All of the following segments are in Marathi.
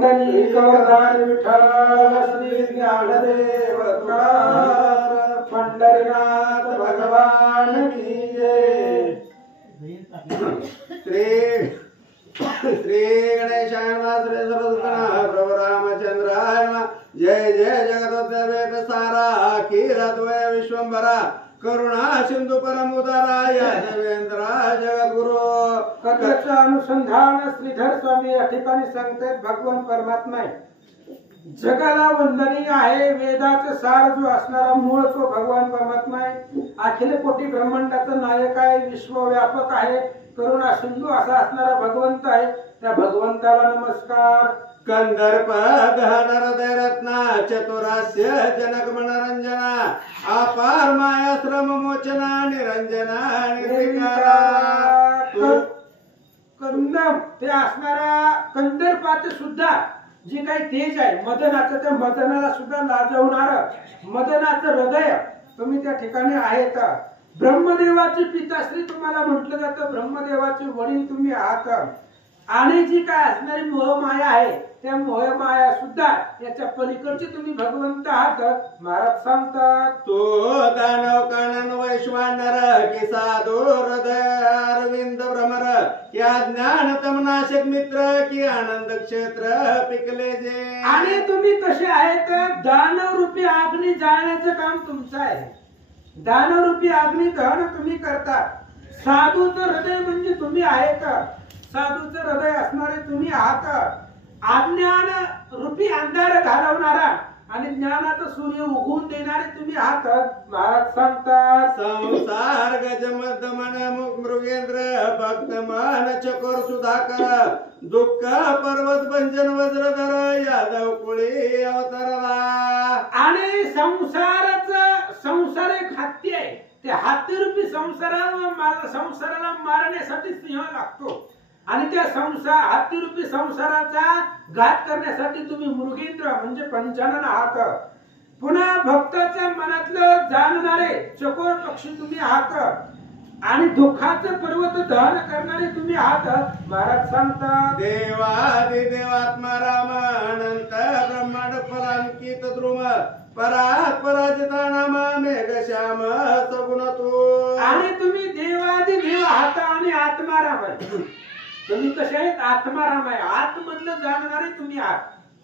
पुंडलीकवरदार विठ्ठल श्री ज्ञानदेव तुकाराम पंढरीनाथ भगवान की जय। श्री गणेशाय नमः। श्री सरस्वती प्रभु रामचंद्राय नमः। जय जय जगदोद्धार वेद सारा अखिल द्वय विश्वंभरा करुणा सिंधु परम उदाराय देवेंद्र जगद्गुरु। कथेचं अनुसंधान श्रीधर स्वामी या ठिकाणी सांगतात भगवान परमात्मा आहे, जगाला वंदनीय आहे। वेदाचा सार जो असणारा मूळ तो भगवान परमात्मा आहे। अखिल कोटी ब्रह्मांडाचा नायक आहे, विश्वव्यापक आहे, करुणा सिंधू असा असणारा भगवंत आहे। त्या भगवंताला नमस्कार। कंदर्प गहन हृदय रत्ना चतुरास्य जनक मनोरंजना अपार माया श्रम मोचना निरंजना निर्विकारा। कंदम ते असणारा कंदर्पाचे सुद्धा जे काही तेज आहे मदनाचं, त्या मदनाला सुद्धा लाजवणार मदनाचं हृदय तुम्ही त्या ठिकाणी आहेत। ब्रह्मदेवाचे पिताश्री तुम्हाला म्हटलं जातं, ब्रह्मदेवाचे वडील तुम्ही आहात। आणि जी काय असणारी मोहमाया आहे त्या मोहमाया सुद्धा याच्या पलीकडचे तुम्ही भगवंत आहात। महाराज सांगतात तो दानव कानन वैश्वानर की साधू हृदय अरविंद भ्रमर या ज्ञान तमनाशक मित्र की आनंद क्षेत्र पिकले जे। आणि तुम्ही कसे आहेत, दानव रूपी अग्नी जाळण्याचं काम तुमचं आहे। दानव रूपी अग्नी दहन तुम्ही करता। साधूचं हृदय म्हणजे तुम्ही आहेत, साधूचं हृदय असणारे तुम्ही आहात। अज्ञान रूपी अंधार घालवणारा आणि ज्ञानाचा सूर्य उगवून देणारे तुम्ही आहात। महाराज सांगतात संसार गजमद मन मृगेंद्र भक्त मन चकोर सुधाकर दुःख पर्वत भंजन वज्रधर यादव कुळी अवतारला। आणि संसार एक हत्ती आहे, ते हत्ती रूपी संसाराला मारण्यासाठी सिंह लागतो आणि त्या हत्ती रूपी संसाराचा घात करण्यासाठी तुम्ही मृगेंद्र म्हणजे पंचानन आहात। पुन्हा भक्ताच्या मनातलं जाणणारे चकोर पक्षी तुम्ही आहात आणि दुःखाचं पर्वत दहन करणारे तुम्ही आहात। महाराज सांगतात देवात्मा राम अनंत ब्रह्मांड फलांकित द्रुम परात पराजिता नाम मेघ श्याम सगुण तू। आणि तुम्ही देवादिदेव आहात आणि आत्माराम आहे। तुम्ही कसे आहेत, आत्माराम आहे, आतमधलं जाणणारे तुम्ही आहात।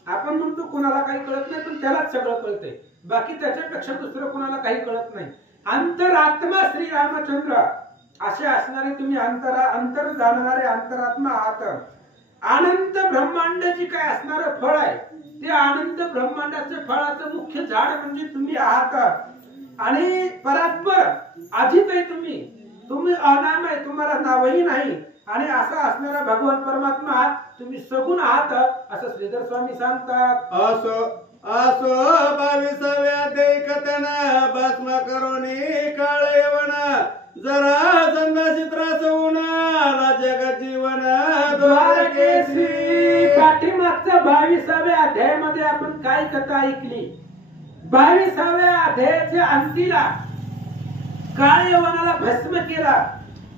आपण म्हणतो कोणाला काही कळत नाही पण त्यालाच सगळं कळतंय, बाकी त्याच्यापेक्षा दुसरं कोणाला काही कळत नाही। अंतरात्मा श्री रामचंद्र असे असणारे तुम्ही अंतर जाणणारे अंतरात्मा आहात। अनंत ब्रह्मांड जी काय असणार फळ आहे ते अनंत ब्रह्मांडाचे फळाचं मुख्य झाड म्हणजे तुम्ही आहात। आणि परात्पर अधिक आहे तुम्ही अनाम आहे, तुम्हाला नावही नाही आणि असा असणारा भगवान परमात्मा तुम्ही सगुण आहात असं श्रीधर स्वामी सांगतात। असो 22व्या देखतन भस्म करोनी काळ यवन जरा संदासी त्रास होऊन आला जग जीवन द्वारकेशी। पाठीमागच्या 22व्या अध्यायामध्ये आपण काय कथा ऐकली, 22व्या अध्यायाच्या अंतीला काळ यवनाला भस्म केला,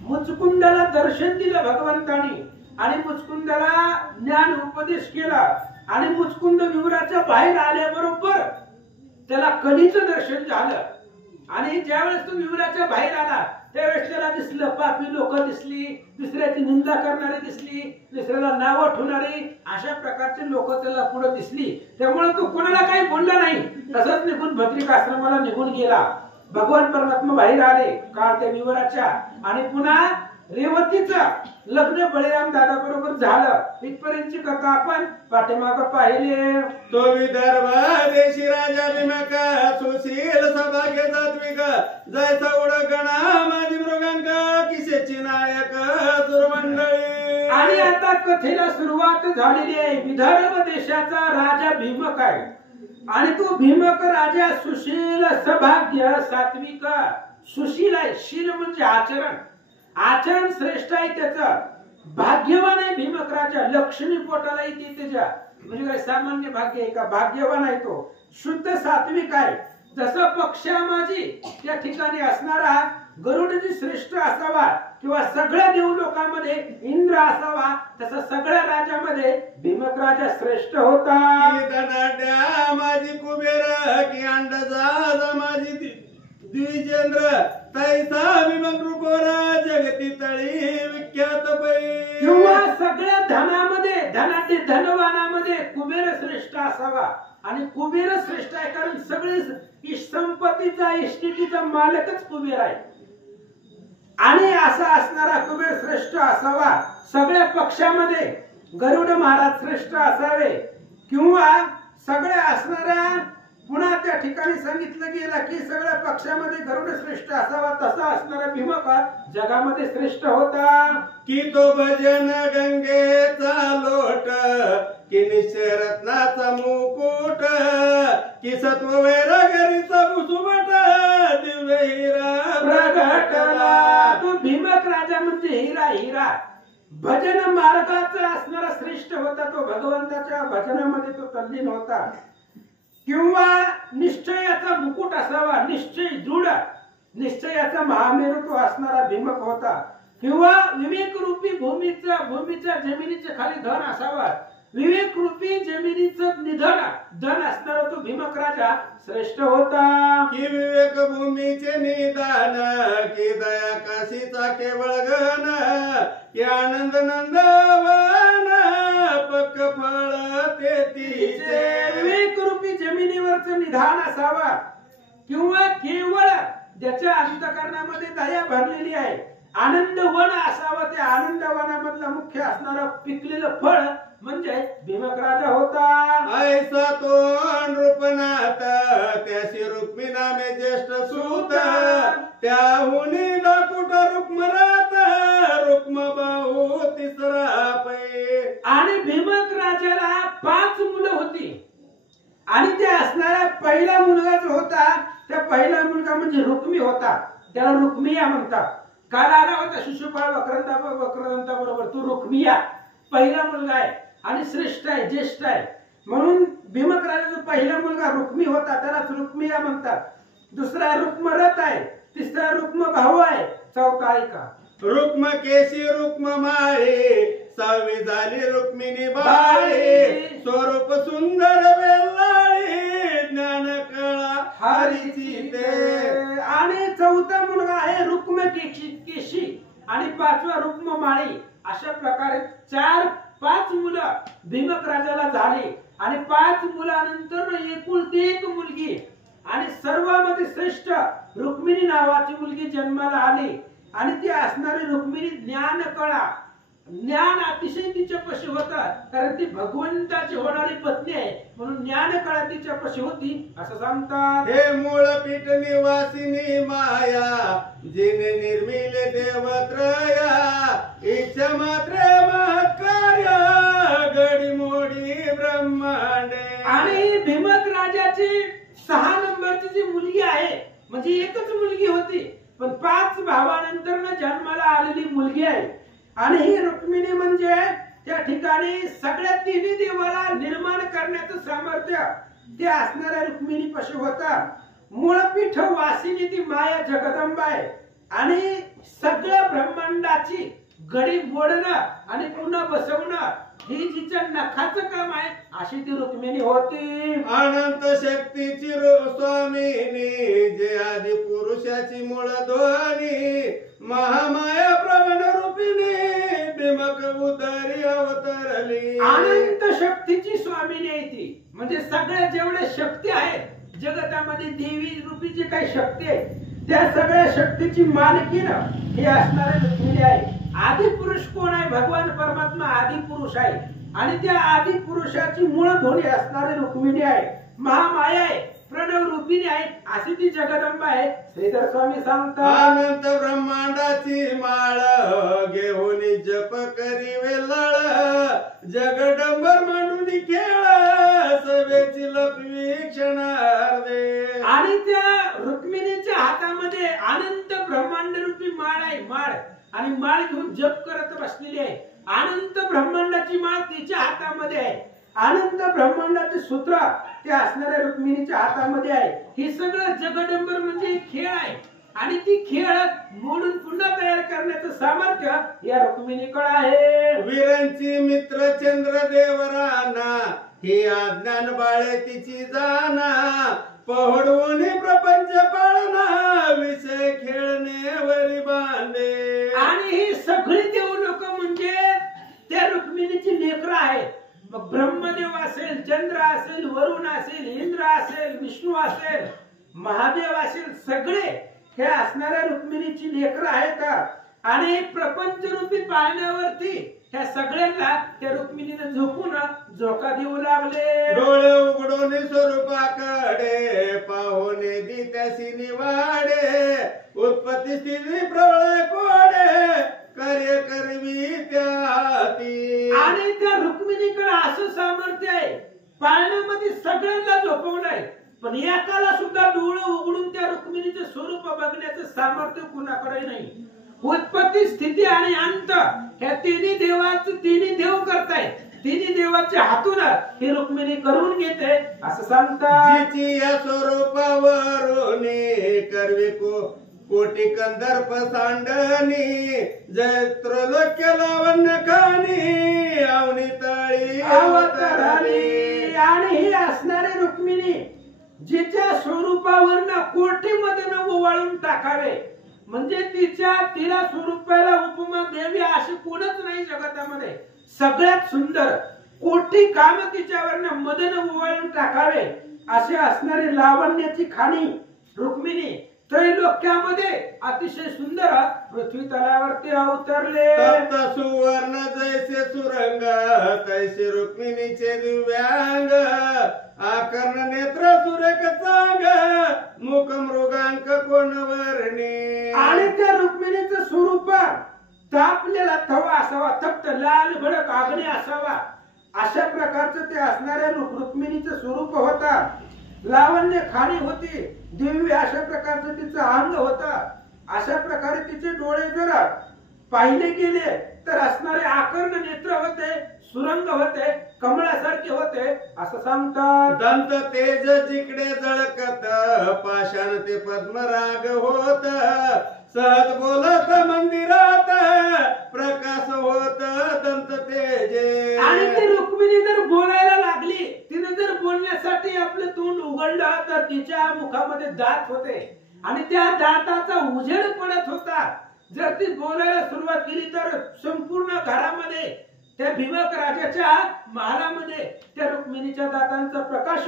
मुचकुंदाला दर्शन दिलं भगवंतानी आणि मुचकुंदाला ज्ञान उपदेश केला आणि मुचकुंद विवराच्या बाहेर आल्याबरोबर त्याला कलीचं दर्शन झालं। आणि ज्यावेळेस तो विवराच्या बाहेर आला त्यावेळेस त्याला दिसलं पापी लोक दिसली, दुसऱ्याची निंदा करणारी दिसली, दुसऱ्याला नाव ठेवणारी अशा प्रकारचे लोक त्याला पुढे दिसली। त्यामुळे तो कोणाला काही बोलला नाही, तसंच निघून भद्रिकाश्रमाला निघून गेला। भगवान परमात्मा बाहेर आले काळ त्या विवराच्या आणि पुन्हा रेवतीचं लग्न बळीराम दादा बरोबर झालं। इथपर्यंतची कथा आपण पाठीमाग पाहिली। तो विदर्भ देशी राजा भीमक सुशील सौभाग्य सात्विक जैसा उडगणा माझी मृगांक किसेची नायक सुरमंडळी। आणि आता कथेला सुरुवात झालेली आहे। विदर्भ देशाचा राजा भीमक आहे आणि तो भीमक राजा सुशील सौभाग्य सात्विक सुशील आहे। शील म्हणजे आचरण श्रेष्ठ आहे त्याचं, भाग्यवान आहे भीमक राजा, लक्ष्मी पोटाला येते त्याच्या, म्हणजे काय सामान्य भाग्य आहे का, भाग्यवान आहे तो, शुद्ध सात्विक आहे। जसं पक्षामाजी त्या ठिकाणी असणारा गरुडजी श्रेष्ठ असावा किंवा सगळ्या देवलोकामध्ये इंद्र असावा, तसा सगळ्या राजामध्ये भीमक राजा श्रेष्ठ होता. धनाढ्या माझी कुबेर की अंडजा माझी द्विजेंद्र तैसा भीमक रूपोरा जगती तळी विख्यात पै. किंवा सगळ्या धनामध्ये धनाढ्य धनवानामध्ये कुबेर श्रेष्ठ असावा, आणि कुबेर श्रेष्ठ आहे कारण सगळे संपत्तीचा इष्टिटीचा मालकच कुबेर आहे. आणि असा असणारा कुबेर श्रेष्ठ असावा. सगळ्या पक्षामध्ये गरुड महाराज श्रेष्ठ असावे, किंवा सगळ्या असणाऱ्या, पुन्हा त्या ठिकाणी सांगितलं गेलं की सगळ्या पक्षामध्ये गरुड श्रेष्ठ असावा, तसा असणारा भीमक जगामध्ये श्रेष्ठ होता. की तो भजन गंगेचा लोट की निश्चय रत्नाचा मुकुट की सत्व वैरागरीचा मुसुबट दिव्य हिरा प्रगटला. तो भीमक राजा म्हणजे हिरा. हिरा भजन मार्गाचा असणारा श्रेष्ठ होता. तो भगवंताच्या भजनामध्ये तो तल्लीन होता. किंवा निश्चयाचा मुकुट असावा, निश्चय दृढ निश्चयाचा महामेरू तो असणारा भीमक होता. किंवा विवेक रूपी भूमीच्या जमिनीच्या खाली धन असावा, विवेक रूपी जमिनीचं निधन धन असणारा तो भीमक राजा श्रेष्ठ होता. की विवेक भूमीचे निदान की दया काशीचा केवळ गण की आनंद नंदवन पक्क फळ तेथीचे. विवेक रूपी जमिनीवरचं निधान असावा, किंवा केवळ ज्याच्या अंतःकरणामध्ये दया भरलेली आहे. आनंद वन असावा, त्या आनंद वनामधला मुख्य असणारा पिकलेलं फळ म्हणजे भीमक राजा होता. ऐसा तो नृपनाथ त्याशी रुक्मी नामे ज्येष्ठ सूत त्याहुनी दाकुट रुक्मरात रुक्म बाहू तिसरा पै. आणि भीमक राजाला 5 मुलं होती, आणि त्या असणारा पहिला मुलगा जो होता, त्या पहिला मुलगा म्हणजे रुक्मी होता. त्याला रुक्मिया म्हणतात. काल आला होता शिशुपाळ वक्रदंता बरोबर, तो रुक्मिया पहिला मुलगा आहे आणि श्रेष्ठ आहे, ज्येष्ठ आहे. म्हणून भीमक राजाचा पहिला मुलगा रुक्मी होता, त्यालाच रुक्मिया म्हणतात. दुसरा रुक्मरथ आहे, तिसरा रुक्म भाऊ आहे, चौथा ऐका रुक्म केशी रुक्म माळे 6वी झाली रुक्मिणी बाळे स्वरूप सुंदर वेल्लाळी ज्ञान कळा हरीची ते. आणि चौथा मुलगा आहे रुक्म केशी आणि 5वा रुक्म माळी. अशा प्रकारे 4-5 मुलं भीमक राजाला झाली, आणि 5 मुलानंतर एकुलती 1 मुलगी आणि सर्वांमध्ये श्रेष्ठ रुक्मिणी नावाची मुलगी जन्माला आली. आणि ती असणारी रुक्मिणी ज्ञान कळा, ज्ञान अतिशय तिच्यापाशी होता, कारण ती भगवंताची होणारी पत्नी आहे, म्हणून ज्ञान कळा तिच्यापाशी होती असं सांगतात. हे मूळ पीठ निवासिनी माया जिने निर्मिले देवत्रया इच्छा मात्र महत्कार्य गडी मोडी ब्रह्मांडे. आणि भीमक राजाची 6 नंबरची जी मुलगी आहे, म्हणजे एकच मुलगी होती, पण 5 भावानंतर जन्माला आलेली मुलगी आहे. आणि ही रुक्मिणी म्हणजे त्या ठिकाणी सगळ्या 3 देवाला निर्माण करण्याचं सामर्थ्य त्या असणाऱ्या रुक्मिणी पाशी होता. मूळपीठ वासिनी ती माया जगदंबा आहे, आणि सगळ्या ब्रह्मांडाची गडी मोडणं आणि पुन्हा बसवणं ही जिच्या नखाचं काम आहे, अशी ती रुक्मिणी होती. अनंत शक्तीची स्वामिनी जे आदि पुरुषाची मूळ ध्वनी महामाया प्रवण रूपिणी भीमक उदरी अवतरली. अनंत शक्तीची स्वामिनी आहे ती, म्हणजे सगळ्या जेवढ्या शक्ती आहेत जगतामध्ये, देवी रूपी जी काही शक्ती आहे त्या सगळ्या शक्तीची मालकीण ही असणारी रुक्मिणी आहे. आदि पुरुष कोण आहे? भगवान परमात्मा आदि पुरुष आहे, आणि त्या आदि पुरुषाची मूळ ध्वनी असणारी रुक्मिणी आहे, महामाया आहे, प्रणव रूपिणी आहे, अशी ती जगदंबा आहे. श्रीधर स्वामी सांगतात. अनंत ब्रह्मांडाची माळ घेऊन जप करी वेल्लाळ जगडंबर मांडून खेळ सवेची लपवी क्षणार्धे. आणि त्या रुक्मिणीच्या हातामध्ये अनंत ब्रह्मांड रूपी माळ आहे, माळ, आणि माळ घेऊन जप करत बसलेली आहे. अनंत ब्रह्मांडाची माळ तिच्या हातामध्ये आहे, अनंत ब्रह्मांडाचे सूत्र त्या असणाऱ्या रुक्मिणीच्या हातामध्ये आहे. हे सगळं जगदंबर म्हणजे एक खेळ आहे, आणि ती खेळ मोडून पुन्हा तयार करण्याचं सामर्थ्य या रुक्मिणीकडे आहे. वीरांची मित्र चंद्रदेव राणा ही अज्ञान बाळे तिची जाना पहडवून प्रपंच पाळना विषय खेळण्यावरी बांधे. आणि ही सगळी देव लोक म्हणजे त्या रुक्मिणीची लेकरं आहेत. मग ब्रह्मदेव असेल, चंद्र असेल, वरुण असेल, इंद्र असेल, विष्णू असेल, महादेव असेल, सगळे हे असणाऱ्या रुक्मिणीची लेकरं आहेत. आणि प्रपंच रूपी पाळण्यावरती ह्या सगळ्यांना त्या रुक्मिणीने झोपून झोका देऊ लागले. डोळे उघडून स्वरूपाकडे पाहुणे दी त्यासी निवाडे उत्पत्ती स्थिती प्रळय कोडे कार्य करवी त्याती. आणि त्या रुक्मिणीकडे असं सामर्थ्य आहे, पाळण्यामध्ये सगळ्यांना झोपवलंय, पण एकाला सुद्धा डोळं उघडून त्या रुक्मिणीचं स्वरूप बघण्याचं सामर्थ्य कुणाकडे नाही. उत्पत्ती स्थिती आणि अंत ह्या तिन्ही देव करतायत. तिन्ही देवाच्या हातून ही रुक्मिणी करून घेते असं सांगतात. जिची या स्वरूपावरून करवी कोटी कंदर्प सांडणी जयत्रलोक्य लावण्य खाणी आवनी तळी अवतरली. आणि ही असणारी रुक्मिणी जिच्या स्वरूपावरनं कोटी मदन ओवाळून टाकावे, म्हणजे तिला स्वरूपाला उपमा देवी अशी कोणच नाही जगतामध्ये. सगळ्यात सुंदर कोटी काम तिच्यावरनं मदन ओवाळून टाकावे अशी असणारी लावण्याची खाणी रुक्मिणी त्रैलोक्यामध्ये अतिशय सुंदर पृथ्वी तलावरती अवतरले. तप्त सुवर्ण जैसे सुरंग तैसे रुक्मिणीचे दिव्यांग आकर्ण नेत्र सुरेख चांग मुख मृगांक कोण वर्णी. आणि त्या रुक्मिणीचं स्वरूप तापलेला थवा असावा, तप्त लाल भडक आग्ने असावा, अशा प्रकारचं ते असणाऱ्या रुक्मिणीचं स्वरूप होता. लावण्य खाणी होती, दिव्य अशा प्रकारचं तिचं अंग होतं. अशा प्रकारे तिचे डोळे जर पाहिले गेले तर असणारे आकर्ण नेत्र होते, सुरंग होते, कमळासारखे होते असं सांगतात. दंत तेज जिकडे जळकत पाषाण ते पद्मराग होत सहज बोलत मंदिरात प्रकाश होत दंत तेजे. आणि ती रुक्मिणी जर बोलायला लागली, तिने जर बोलण्यासाठी आपलं तोंड उघडलं तर तिच्या मुखामध्ये दात होते आणि त्या दाताचा उजेड पडत होता. जर ती बोलायला सुरुवात केली तर संपूर्ण घरामध्ये त्या भीमक राजाच्या महालामध्ये त्या रुक्मिणीच्या दातांचा प्रकाश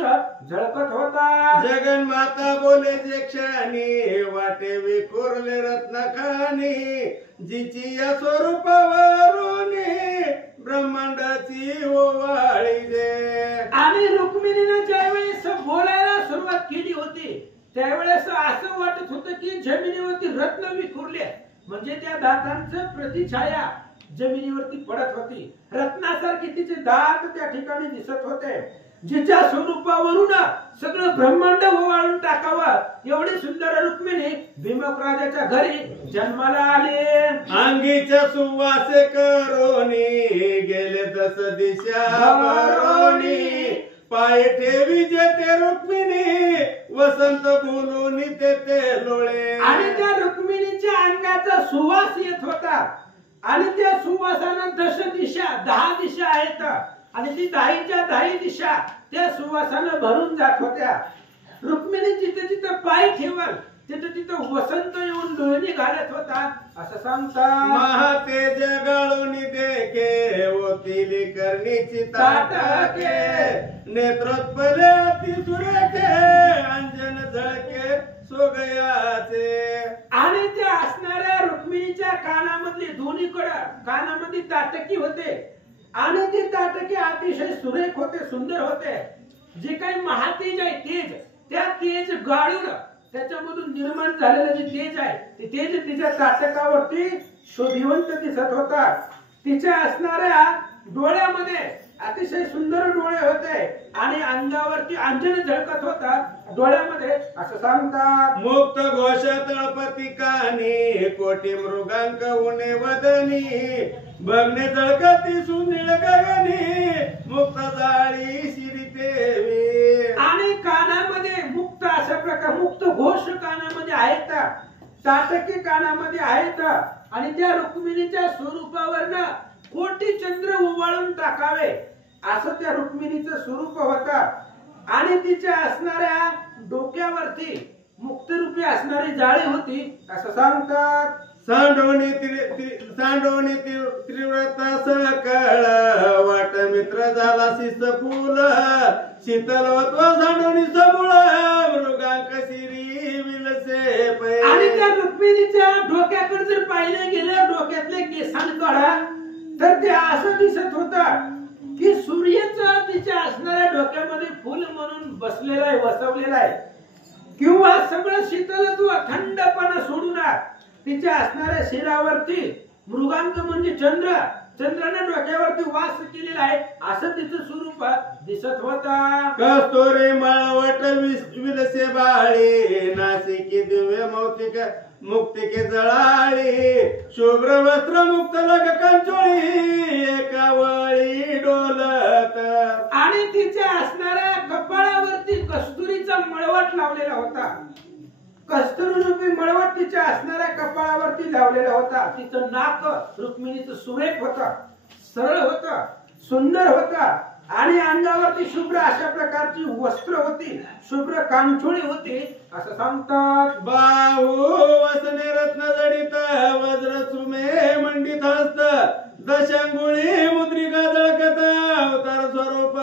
झळकत होता. जगन्माता बोले जे क्षणी वाटे विखुरले रत्न खाणी जिची या स्वरूपावरून ब्रह्मांडाची ओवाळी दे. आणि रुक्मिणीने ज्यावेळेस बोलायला सुरुवात केली होती त्यावेळेस असं वाटत होतं की जमिनीवरती रत्न विखुरले, म्हणजे त्या दातांचं प्रतिछाया जमिनीवरती पडत होती. रत्नासारखी तिचे दात त्या ठिकाणी दिसत होते. जिच्या स्वरूपावरून सगळं ब्रह्मांड ओवाळून टाकावं एवढी सुंदर रुक्मिणी भीमक राजाच्या घरी जन्माला आले. अंगीच्या सुवासे करोनी गेले दस दिशा भरोनी पाय ठेवी जेते रुक्मिणी वसंत बोलून तेथे लोळे. आणि त्या रुक्मिणीच्या अंगाचा सुवास येत होता आणि त्या सुवासानं 10 दिशा आहेत आणि ती 10च्या दिशा त्या सुवासानं भरून जात होत्या. रुक्मिणी जिथे जिथे पाय ठेवल तिथे तिथे वसंत येऊन लोळणी घालत होता असं सांगतात. महातेज गाळून देखे ओतिली कर्णीची ताटके नेत्रोत्पले अति सुरेखे अंजन झळके सोगयाचे. आणि त्या असणाऱ्या रुक्मिणीच्या कानामधली दोन्हीकडे कानामध्ये ताटकी होते आणि ते ताटके अतिशय सुरेख होते, सुंदर होते. जे काही महातेज आहे तेज, त्या तेज गाळून त्याच्यामधून निर्माण झालेलं जे तेज आहे ते तेज तिच्या ताटकावरती शोभिवंत दिसत होता. तिच्या असणाऱ्या डोळ्यामध्ये अतिशय सुंदर डोळे होते आणि अंगावरती अंजन झळकत होता डोळ्यामध्ये असं सांगतात. मुक्त घोष तळपती कानी कोटी मृगांक उणे वदनी बघणे जळकती सुनीळ गगनी मुक्त जाळी शिरी देवी. आणि कानामध्ये मुक्त अशा प्रकार मुक्त घोष कानामध्ये आहेत. ताटके कानामध्ये आहेत आणि त्या रुक्मिणीच्या स्वरूपावरनं कोटी चंद्र उवाळून टाकावे असं त्या रुक्मिणीचं स्वरूप होतं. आणि तिच्या असणाऱ्या डोक्यावरती मुक्तरूपी असणारी जाळी होती असं सांगतात. सांडोनी त्रिव्रता सकळ वाट मित्र झाला शिस्त फुल शीतलवत्व सांडोनी समूळ मृगांक शिरी विलसे पै. आणि त्या रुक्मिणीच्या डोक्याकडे जर पाहिलं गेलं डोक्यातले केसांकडे तर ते असं दिसत होतं की सूर्यच तिच्या असणाऱ्या डोक्यामध्ये फुल म्हणून बसलेला आहे, वसवलेला आहे. किंवा सगळं शीतलत्व थंडपणा सोडून तिच्या असणाऱ्या शिरावरती मृगांक म्हणजे चंद्र, चंद्राने डोक्यावरती वास केलेला आहे असं तिचं स्वरूप दिसत होता. कस्तुरी माळवट विलसे बाळी नासिकी दिव्य मुक्तिके जळाळी शुभ्र वस्त्र मुक्त लग कंचोळी एकावळी डोलत. आणि तिच्या असणाऱ्या कपाळावरती कस्तुरीचा मळवट लावलेला होता. कस्तुरी रूपी मळवट तिच्या असणाऱ्या कपाळावरती लावलेला होता. तिचं नाक रुक्मिणीचं सुरेख होतं, सरळ होतं, सुंदर होतं. आणि अंगावरती शुभ्र अशा प्रकारची वस्त्र होती, शुभ्र कांचोळी होती असं सांगतात. बाहू वसने रत्न जडित वज्र सुमे मंडित हस्त दशांगुळी मुद्रिका जळकत अवतार स्वरूप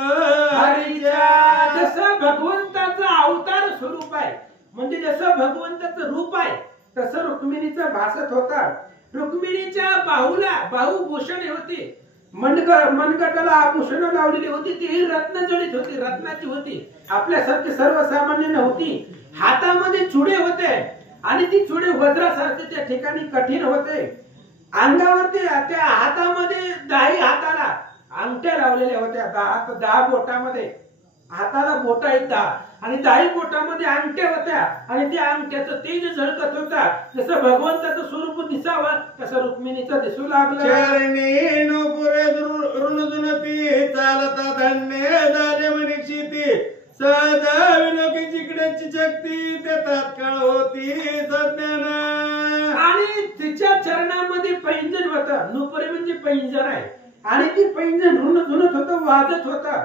हरीच्या. जसं भगवंताचं अवतार स्वरूप आहे म्हणजे जसं भगवंताचं रूप आहे तसं रुक्मिणीचं भासत होता. रुक्मिणीच्या बाहूला बाहुभूषणे होती, मनगटाला आभूषण लावलेली होती, ती रत्न जडित होती, रत्नाची होती, आपल्यासारखी सर्वसामान्य नव्हती. हातामध्ये चुडे होते आणि ती चुडे वज्रासारखे त्या ठिकाणी कठीण होते. अंगावरती त्या हातामध्ये 10 हाताला अंगठ्या लावलेल्या होत्या. 10 बोटामध्ये हाताला बोट आहेत 10 आणि 10 बोटामध्ये अंगठ्या होत्या आणि त्या अंगठ्याचं तेज झळकत होता. जसं भगवंताचं स्वरूप दिसावं तसं रुक्मिणीचं दिसू लागलं. चरणी नुपुरे ऋणजुनती चालता धन्य झाले मनीक्षिती सहज विलोकी जिकड्याची शक्ती ते तात्काळ होती सज्ञान. आणि तिच्या चरणामध्ये पैंजण होतं. नुपुरे म्हणजे पैंजण आहे आणि ती पैंजण ऋणजुनत होतं, वाजत होतं.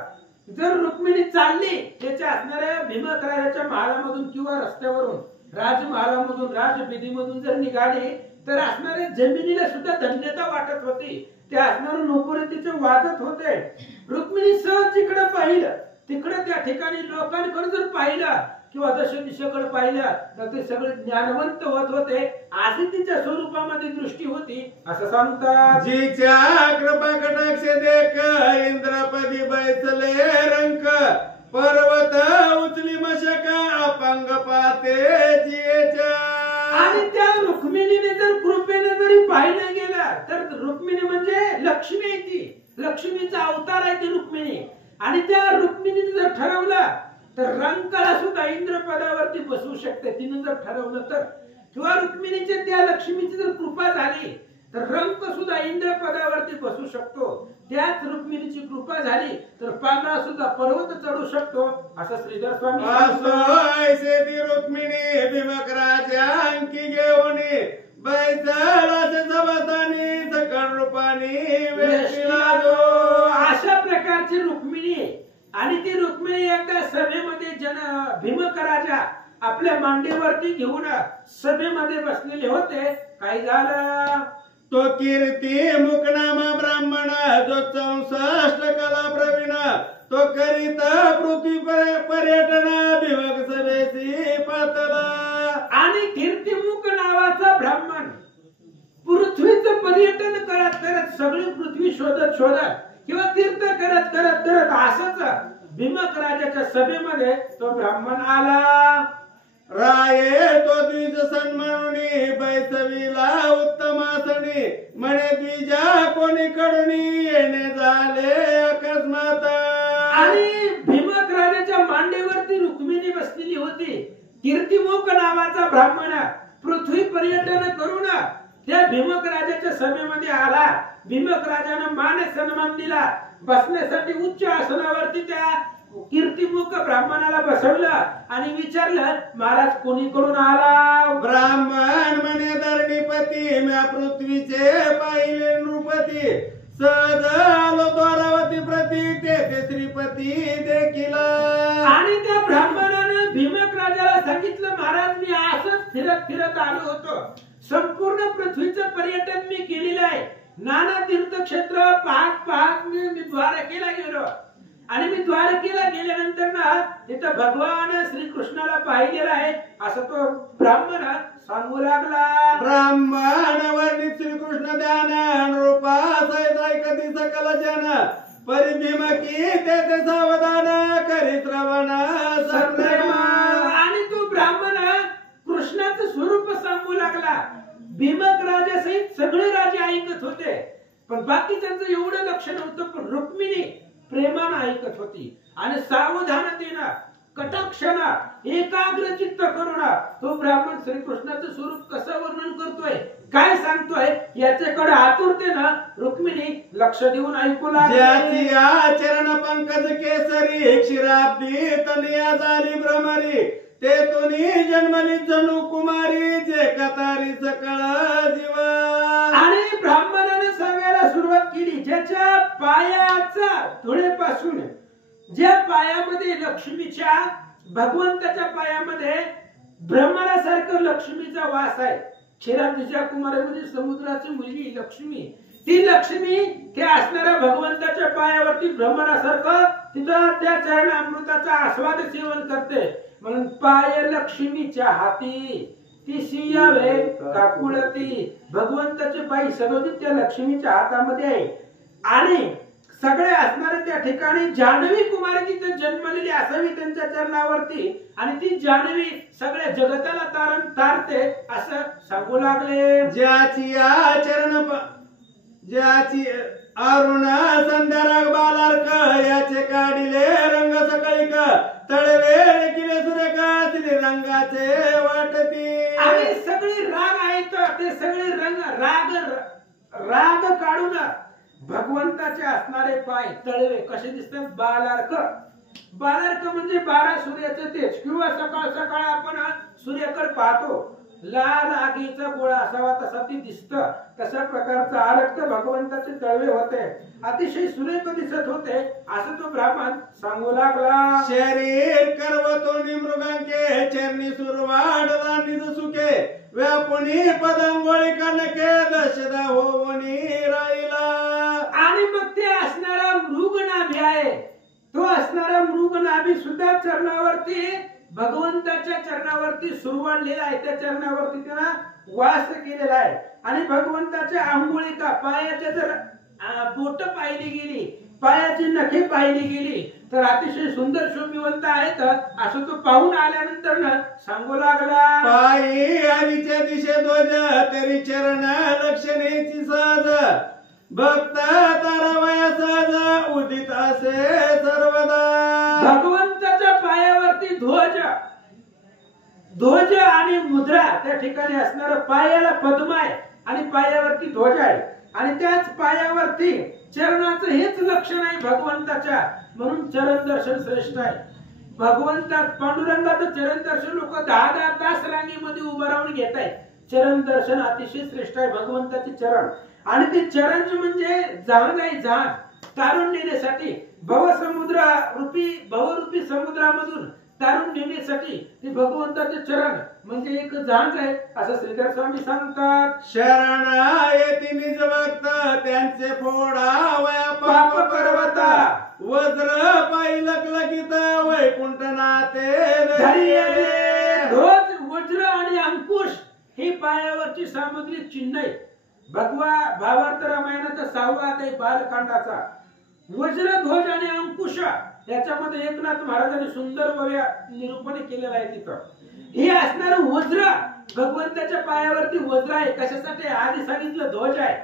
जर रुक्मिणी चालली त्याच्या असणाऱ्या भीमकराच्या महालामधून किंवा रस्त्यावरून राजमहालामधून राजबीदीमधून जर निघाली तर असणाऱ्या जमिनीला सुद्धा धन्यता वाटत होती. त्या असणारे नुपुरे तिचे वाजत होते. रुक्मिणी सहज जिकडे पाहिलं तिकडे त्या ठिकाणी लोकांकडे जर पाहिलं किंवा दशदिशेकडे पाहिलं तर ते सगळे ज्ञानवंत होत होते. अशी तिच्या स्वरूपामध्ये दृष्टी होती असं सांगतात. जिच्या कृपा कटाक्ष देख इंद्रपदी बैसले रंक पर्वत उचली मशका अपंग पाते जियेच्या. आणि त्या रुक्मिणीने जर कृपेने जरी पाहिलं गेलं तर रुक्मिणी म्हणजे लक्ष्मी आहे. ती लक्ष्मीचा अवतार आहे ती रुक्मिणी. आणि त्या रुक्मिणीने जर ठरवलं तर रंकाला सुद्धा इंद्रपदावरती बसवू शकते तिने जर ठरवलं तर. किंवा रुक्मिणीची त्या लक्ष्मीची जर कृपा झाली तर रंक सुद्धा इंद्रपदावरती बसू शकतो. त्याच रुक्मिणीची कृपा झाली तर पांगळा सुद्धा पर्वत चढू शकतो असं श्रीधर स्वामी रुक्मिणी भीमक राजा अंकी घेऊन बैसळाचे सभासानी सकळ रूपानी अशा प्रकारची रुक्मिणी. आणि ती रुक्मिणी एका सभेमध्ये भीमक राजा आपल्या मांडीवरती घेऊन सभेमध्ये बसलेले होते. काय झालं तो कीर्ती मुकनामा ब्राह्मण जो 64 कला प्रवीण तो करीत पृथ्वी पर्यटन भीमक सभेची पातला. आणि कीर्तिमुख नावाचा ब्राह्मण पृथ्वीचं पर्यटन करत करत सगळी पृथ्वी शोधत शोधत किंवा तीर्थ करत करत करत असंच भीमक राजाच्या सभेमध्ये तो ब्राह्मण आला. राये तो द्विज सन्मानुनी बैसवीला उत्तम आसनी म्हणे द्विजा कोणी कडुनी येणे झाले अकस्मात. आणि भीमक राजाच्या मांडीवरती रुक्मिणी बसलेली होती. कीर्तिमुख नावाचा ब्राह्मण पृथ्वी पर्यटन करून त्या भीमक राजाच्या सभेमध्ये आला. भीमक राजाने मान सन्मान दिला बसण्यासाठी उच्च आसनावरती त्या कीर्तिमुख ब्राह्मणाला बसवलं आणि विचारलं, महाराज कोणीकडून आला? ब्राह्मण म्हणे धरणीपती, म्या पृथ्वीचे पाहिले नृपती, सहज आलो द्वारावती प्रती, तेथे श्रीपती देखील. आणि त्या ब्राह्मणाने भीमक राजाला सांगितलं, महाराज मी असंच फिरत फिरत आलो होतो, संपूर्ण पृथ्वीचं पर्यटन मी केलेलं आहे, नाना तीर्थक्षेत्र पाहत पाहत मी द्वारकेला गेलो आणि मी द्वारकेला गेल्यानंतर ना तिथं भगवान श्रीकृष्णाला पाहिलेला आहे असं तो ब्राह्मण सांगू लागला. ब्राह्मण वर्णित श्रीकृष्ण ध्यान रूपा ऐकती सकल जन, परिभीमकी तेथे सावधान करी श्रवण संप्रेम. आणि तो ब्राह्मण कृष्णाचं स्वरूप सांगू लागला. भीमक राजासहित सगळे राजे ऐकत होते, पण बाकीच्यांचं एवढं लक्ष नव्हतं, पण रुक्मिणी प्रेमानं ऐकत होती आणि सावधानतेनं कटाक्षानं एकाग्र चित्त करून तो ब्राह्मण श्रीकृष्णाचं स्वरूप कसं वर्णन करतोय, काय सांगतोय याच्याकडे आतुरतेनं रुक्मिणी लक्ष देऊन ऐकू लागली. ज्याची चरण पंकज केसरी, क्षीराब्दी तनया झाली भ्रमरी, ते तुनी जन्मली जणू कुमारी, जे कतारी सकळ जीव. आणि ब्राह्मणाने सांगायला सुरुवात केली, ज्याच्या पायाचा धुळेपासून, ज्या पायामध्ये लक्ष्मीच्या, भगवंताच्या पायामध्ये ब्रह्मणासारखं लक्ष्मीचा वास आहे. क्षीराब्दीच्या कुमारामध्ये समुद्राची मुलगी लक्ष्मी, ती लक्ष्मी ते असणाऱ्या भगवंताच्या पायावरती ब्रह्मणासारखं तिथं त्या चरण अमृताचा आस्वाद सेवन करते. म्हणून पाय लक्ष्मीच्या हाती, ती सिंहावे काकुळती. भगवंताचे पाय सदोदित त्या लक्ष्मीच्या हातामध्ये आहे. आणि सगळे असणारे त्या ठिकाणी जान्हवी कुमारी तिथे जन्मलेली असावी त्यांच्या चरणावरती, आणि ती जान्हवी सगळ्या जगताला तारते असं सांगू लागले. ज्याची चरण ज्याची अरुण संध्या राग बालार्क, याचे काढिले रंग सकळिक, तळवे किले सुरेखा श्री रंगाचे वाटती. आणि सगळे राग आहेत ते सगळे रंग राग काढून भगवंताचे असणारे पाय तळवे कसे दिसतात, बालार्क. बालार्क म्हणजे 12 सूर्याचं तेज, किंवा सकाळ सकाळ आपण सूर्याकडे पाहतो, लाल आगीचा गोळा असावा तसा ती दिसत, तशा प्रकारचा आरक्त भगवंताचे तळवे होते, अतिशय सुरेख दिसत होते असं तो ब्राह्मण सांगू लागला. शरीर कर्वतोनी मृगांके, चरणी सुरवाडला निज सुखे, व्यापुनी पदांगोळी कनके, दशदा होवनी राहिला. आणि मग ते असणारा मृगनाभी आहे, तो असणारा मृगनाभी सुद्धा चरणावरती, भगवंताच्या चरणावरती सुरवाडलेला आहे, त्या चरणावरती त्याला वास केलेला आहे. आणि भगवंताच्या अंघोळीका, पायाच्या जर बोट पाहिली गेली, पायाची नखे पाहिली गेली तर अतिशय सुंदर शोभिवंत आहेत असं तो पाहून आल्यानंतर सांगू लागला. पायी हरीच्या दिशे ध्वज, तरी चरण लक्षणेची साज, भक्त तारावया साज, उदित असे सर्वदा. भगवंताच्या पायावरती ध्वज आणि मुद्रा, त्या ठिकाणी असणारा पायाला पद्म आहे आणि पायावरती ध्वज आहे, आणि त्याच पायावरती चरणाचं हेच लक्षण आहे भगवंताच्या, म्हणून चरण दर्शन श्रेष्ठ आहे. भगवंतात पांडुरंगाचं चरण दर्शन लोक 10-10 तास रांगेमध्ये उभं राहून घेत आहेत. चरण दर्शन अतिशय श्रेष्ठ आहे भगवंताचे चरण. आणि ते चरण म्हणजे जहाज आहे, जहाज तारून नेण्यासाठी, भवरूपी समुद्रामधून तारून नेण्यासाठी ते भगवंताचे चरण म्हणजे एक जहाज आहे असं श्रीधर स्वामी सांगतात. शरण येती निज भक्त, त्यांचे फोडा वया पाप पर्वता, वज्र पायी लखलखित, वैकुंठ नाते ध्वज, वज्र आणि अंकुश ही पायावरची सामग्री चिन्ह आहे. भावार्थ रामायणाचा 6वा अध्याय बालकांडाचा. वज्र, ध्वज आणि अंकुश याच्यामध्ये एकनाथ महाराजांनी सुंदर निरूपण केलेलं आहे. तिथं हे असणार वज्र, भगवंताच्या पायावरती वज्र आहे. कशासाठी? आधी सांगितलं ध्वज आहे,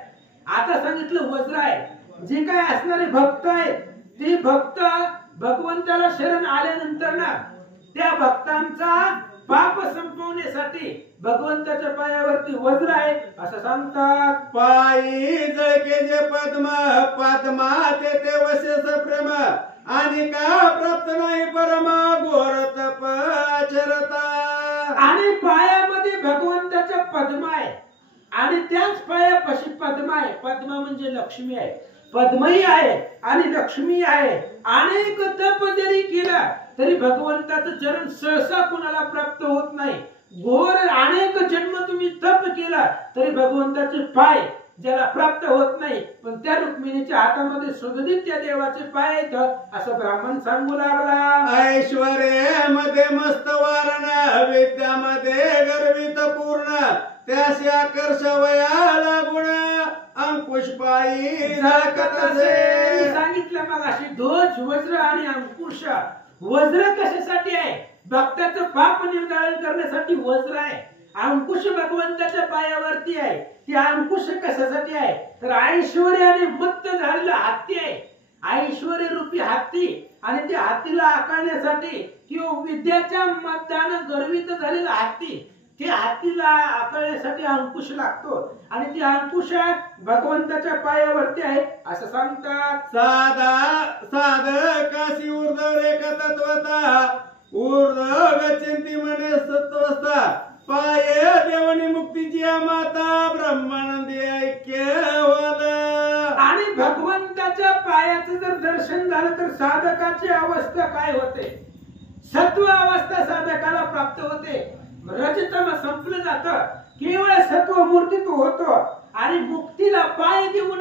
आता सांगितलं वज्र आहे. जे काय असणारे भक्त आहेत ते भक्त भगवंताला शरण आल्यानंतर ना त्या भक्तांचा पाप संपवण्यासाठी भगवंताच्या पायावरती वज्र आहे असं सांगतात. पायी जळके जे पद्मा ते वशेष प्रेम आणि का प्राप्त नाही परमा घोर तप आचरता. आणि पायामध्ये भगवंताच्या पद्मा आहे आणि त्याच पायापाशी पद्मा आहे. पद्मा म्हणजे लक्ष्मी आहे, पद्मही आहे आणि लक्ष्मी आहे. अनेक तप जरी केला तरी भगवंताचं चरण सहसा कुणाला प्राप्त होत नाही. घोर अनेक जन्म तुम्ही तप केला तरी भगवंताचे पाय ज्याला प्राप्त होत नाही. पण त्या रुक्मिणीच्या हातामध्ये सुगंधित त्या देवाचे पाय आहेत असं ब्राह्मण सांगू लागला. ऐश्वर्यामध्ये मस्त वारण विद्यामध्ये गर्वित पूर्ण त्याशी आकर्ष वया लागुण अंकुश पायी झळकत असे. सांगितलं मग अशी ध्वज वज्र आणि अंकुश. वज्र कशासाठी आहे? भक्ताचं पाप निर्धारण करण्यासाठी वज्र आहे. अंकुश भगवंताच्या पायावरती आहे. ती अंकुश कशासाठी आहे तर ऐश्वर्याने मत्त झालेला हत्ती आहे. ऐश्वर्य रूपी हत्ती आणि त्या हत्तीला आकारण्यासाठी किंवा विद्याच्या मतानं गर्वित झालेला हत्ती त्या हत्तीला आकारण्यासाठी अंकुश लागतो आणि ती अंकुश भगवंताच्या पायावरती आहे असं सांगतात. साध काशी ऊर्ध्व रेखा तत्वता ऊर्ध्व गच्छन्ति मने सत्वस्था पाय देवनी मुक्तीची माता ब्रह्मानंदी ऐक्यवाद. आणि भगवंताच्या पायाचं जर दर्शन झालं तर साधकाची अवस्था काय होते? सत्व अवस्था साधकाला प्राप्त होते. रजतम संपलं जातं, केवळ सत्व मूर्तीत होतो आणि मुक्तीला पाय देऊन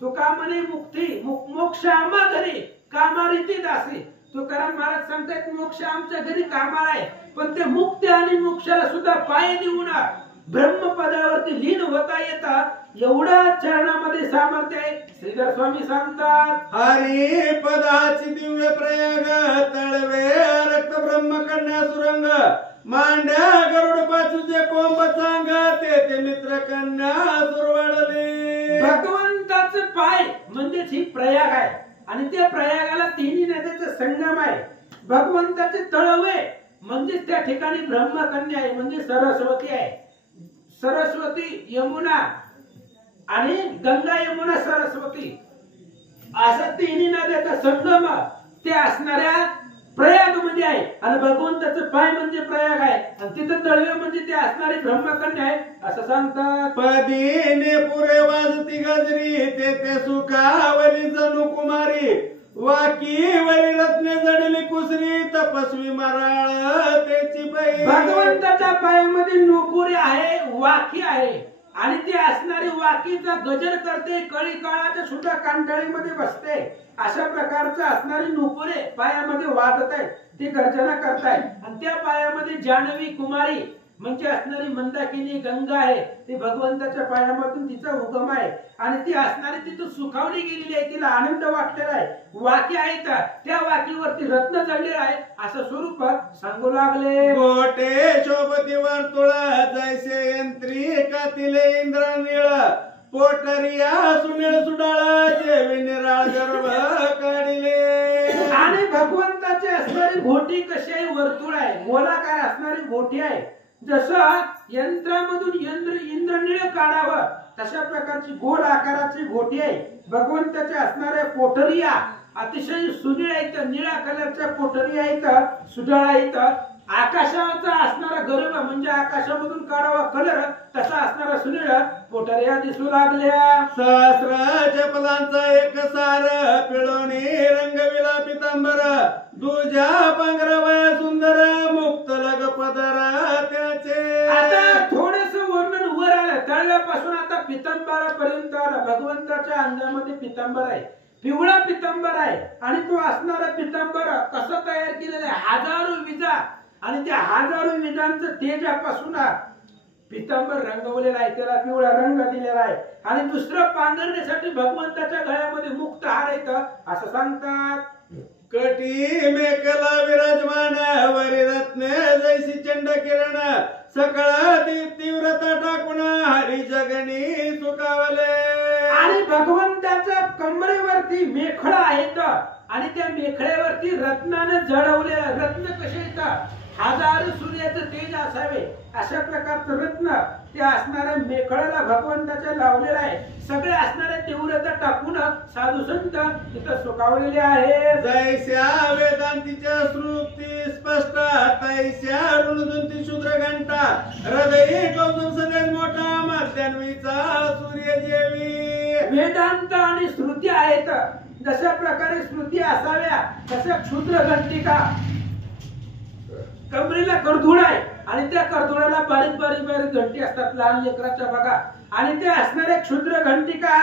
तुका म्हणे मुक्ती मोक्ष आम्हा घरी कामारीती दासी. तुकाराम महाराज सांगतात मोक्ष आमच्या घरी कामाला आहे पण ते मुक्ती आणि मोक्षाला सुद्धा पाय देऊन ब्रह्मपदावरती लीन होता येतात. एवढा चरणामध्ये सामर्थ्य आहे. श्रीधर स्वामी सांगतात हरी पदाची दिव्य प्रयाग तळवे रक्त ब्रह्मकन्या सुरंग मांड्या गरुड पाचूचे कोंब चांग ते मित्र कन्या सुरवाडले. भगवंताचं पाय म्हणजे ही प्रयाग आहे आणि त्या प्रयागाला तिन्ही नद्याचा संगम आहे. भगवंताचे तळवे म्हणजे त्या ठिकाणी ब्रह्मकन्या आहे म्हणजे सरस्वती आहे. सरस्वती यमुना आणि गंगा यमुना सरस्वती असा तिन्ही नद्याचा संगम ते असणाऱ्या प्रयाग मध्ये आहे आणि भगवंताचं पाय म्हणजे प्रयाग आहे आणि तिथं तळवे म्हणजे ते असणारी ब्रह्मकन्या आहे असं सांगतात. पदीने पुरे वाजती गजरी ते सुखावरी जणू कुमारी वाकीवरी रत्ने जडली कुसरी तपस्वी मराळ त्याची बाई. भगवंताच्या पायामध्ये नोपुरी आहे, वाकी आहे आणि ते असणारी वाकीचा गजर करते. कळी काळाच्या सुद्धा कांठाळीमध्ये बसते. अशा प्रकारचं असणारी नोपुरे पायामध्ये वाजत आहे, ते गर्जना करताय आणि त्या पायामध्ये जानवी कुमारी म्हणजे असणारी मंदाकिनी गंगा आहे. ती भगवंताच्या पायामधून तिचा उगम आहे आणि ती असणारी तिथं सुखावली गेलेली आहे. तिला आनंद वाटलेला आहे. वाकी आहेत त्या वाकीवरती रत्न जडलेलं आहे असं स्वरूप सांगू लागले. गोटे शोभती वर्तुळ जैसे यंत्री कातिले इंद्र निळ पोटरिया सुनीळ सुडाळ जेवी निराळ गर्भ काढिले. आणि भगवंताची असणारी घोटी कशी आहे? वर्तुळ आहे, गोलाकार असणारी घोटी आहे. जसं यंत्रामधून इंद्रनीळ काढावं तशा प्रकारची गोल आकाराची घोटी आहे. भगवंताच्या असणाऱ्या पोटरिया अतिशय सुनीळ आहेत, निळ्या कलरच्या पोटरिया आहेत, सुडाळ आहेत. आकाशाचा असणारा गर्भ म्हणजे आकाशामधून काढावा कलर तसा असणारा सुनीळ पोटरिया दिसू लागल्या. सहस्र चपलांचा एक सार पिळवणी रंगविला पितांबर दुजा पांघरावया सुंदर मुक्त लग पदर त्याचे. आता थोडस वर्णन वर आलं तळव्यापासून आता पितांबरापर्यंत आलं. भगवंताच्या अंगामध्ये पितांबर आहे, पिवळा पितांबर आहे आणि तो असणारा पितांबर कसा तयार केलेला आहे? हजारो विजा आणि त्या हजारो विजांचं तेजापासून पितांबर रंगवलेला आहे, त्याला पिवळा रंग दिलेला आहे. आणि दुसरं पांघरण्यासाठी भगवंताच्या गळ्यामध्ये मुक्त हार येत असं सांगतात. कटी मेकला विराजमान वरी रत्न जैसी चंड किरण सकळ तीव्रता टाकून हरी जगणी सुखावले. आणि भगवंताच्या कमरेवरती मेखळा आहेत आणि त्या मेखळ्यावरती रत्नानं जडवले. रत्न कसे येतात? 1000 सूर्याचं तेज असावे अशा प्रकारचं रत्न ते असणाऱ्या मेखळाला भगवंताच्या लावलेलं आहे. सगळे असणाऱ्या तीव्रता टाकून साधू संत तिथं सुखावलेले आहे. जैस्या वेदांतीच्या श्रुती स्पष्ट तैस्या ऋणदुंती शूद्र घंटा हृदय कौतुक सदैव मोठा मध्यान्वीचा सूर्य जेवी. वेदांत आणि श्रुती आहेत. जशा प्रकारे श्रुती असाव्या तशा क्षुद्र घंटिका कमरेला करधुळ आहे आणि त्या करधुळाला बारीक बारीक बारीक घंटी असतात लहान लेकराच्या बघा. आणि ते असणारे क्षुद्र घंटिका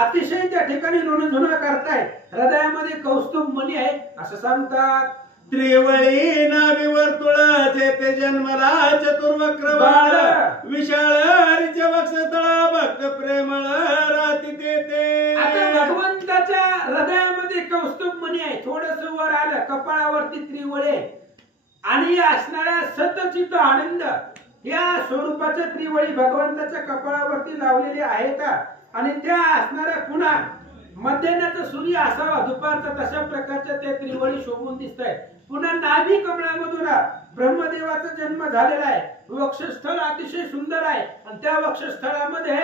अतिशय त्या ठिकाणी ऋणझुण करतायत. हृदयामध्ये कौस्तुभ मणी आहे असं सांगतात. त्रिवळी नाभी वर्तुळाचे ते जन्मला चतुर्वक्र बाळ विशाळ हरीचे वक्षस्थळ भक्त प्रेमळ राती ते. आता भगवंताच्या हृदयामध्ये कौस्तुभ मणी आहे. थोडस वर आलं कपाळावरती त्रिवळे आणि असणाऱ्या सतचित आनंद या स्वरूपाच्या त्रिवळी भगवंताच्या कपाळावरती लावलेले आहेत. आणि त्या असणाऱ्या पुन्हा मध्यान्हाचा सूर्य असावा दुपारचा तशा प्रकारच्या त्या त्रिवळी शोभून दिसत आहेत. पुन्हा नाभी कमळामधून ब्रह्मदेवाचा जन्म झालेला आहे. वक्षस्थळ अतिशय सुंदर आहे आणि त्या वक्षस्थळामध्ये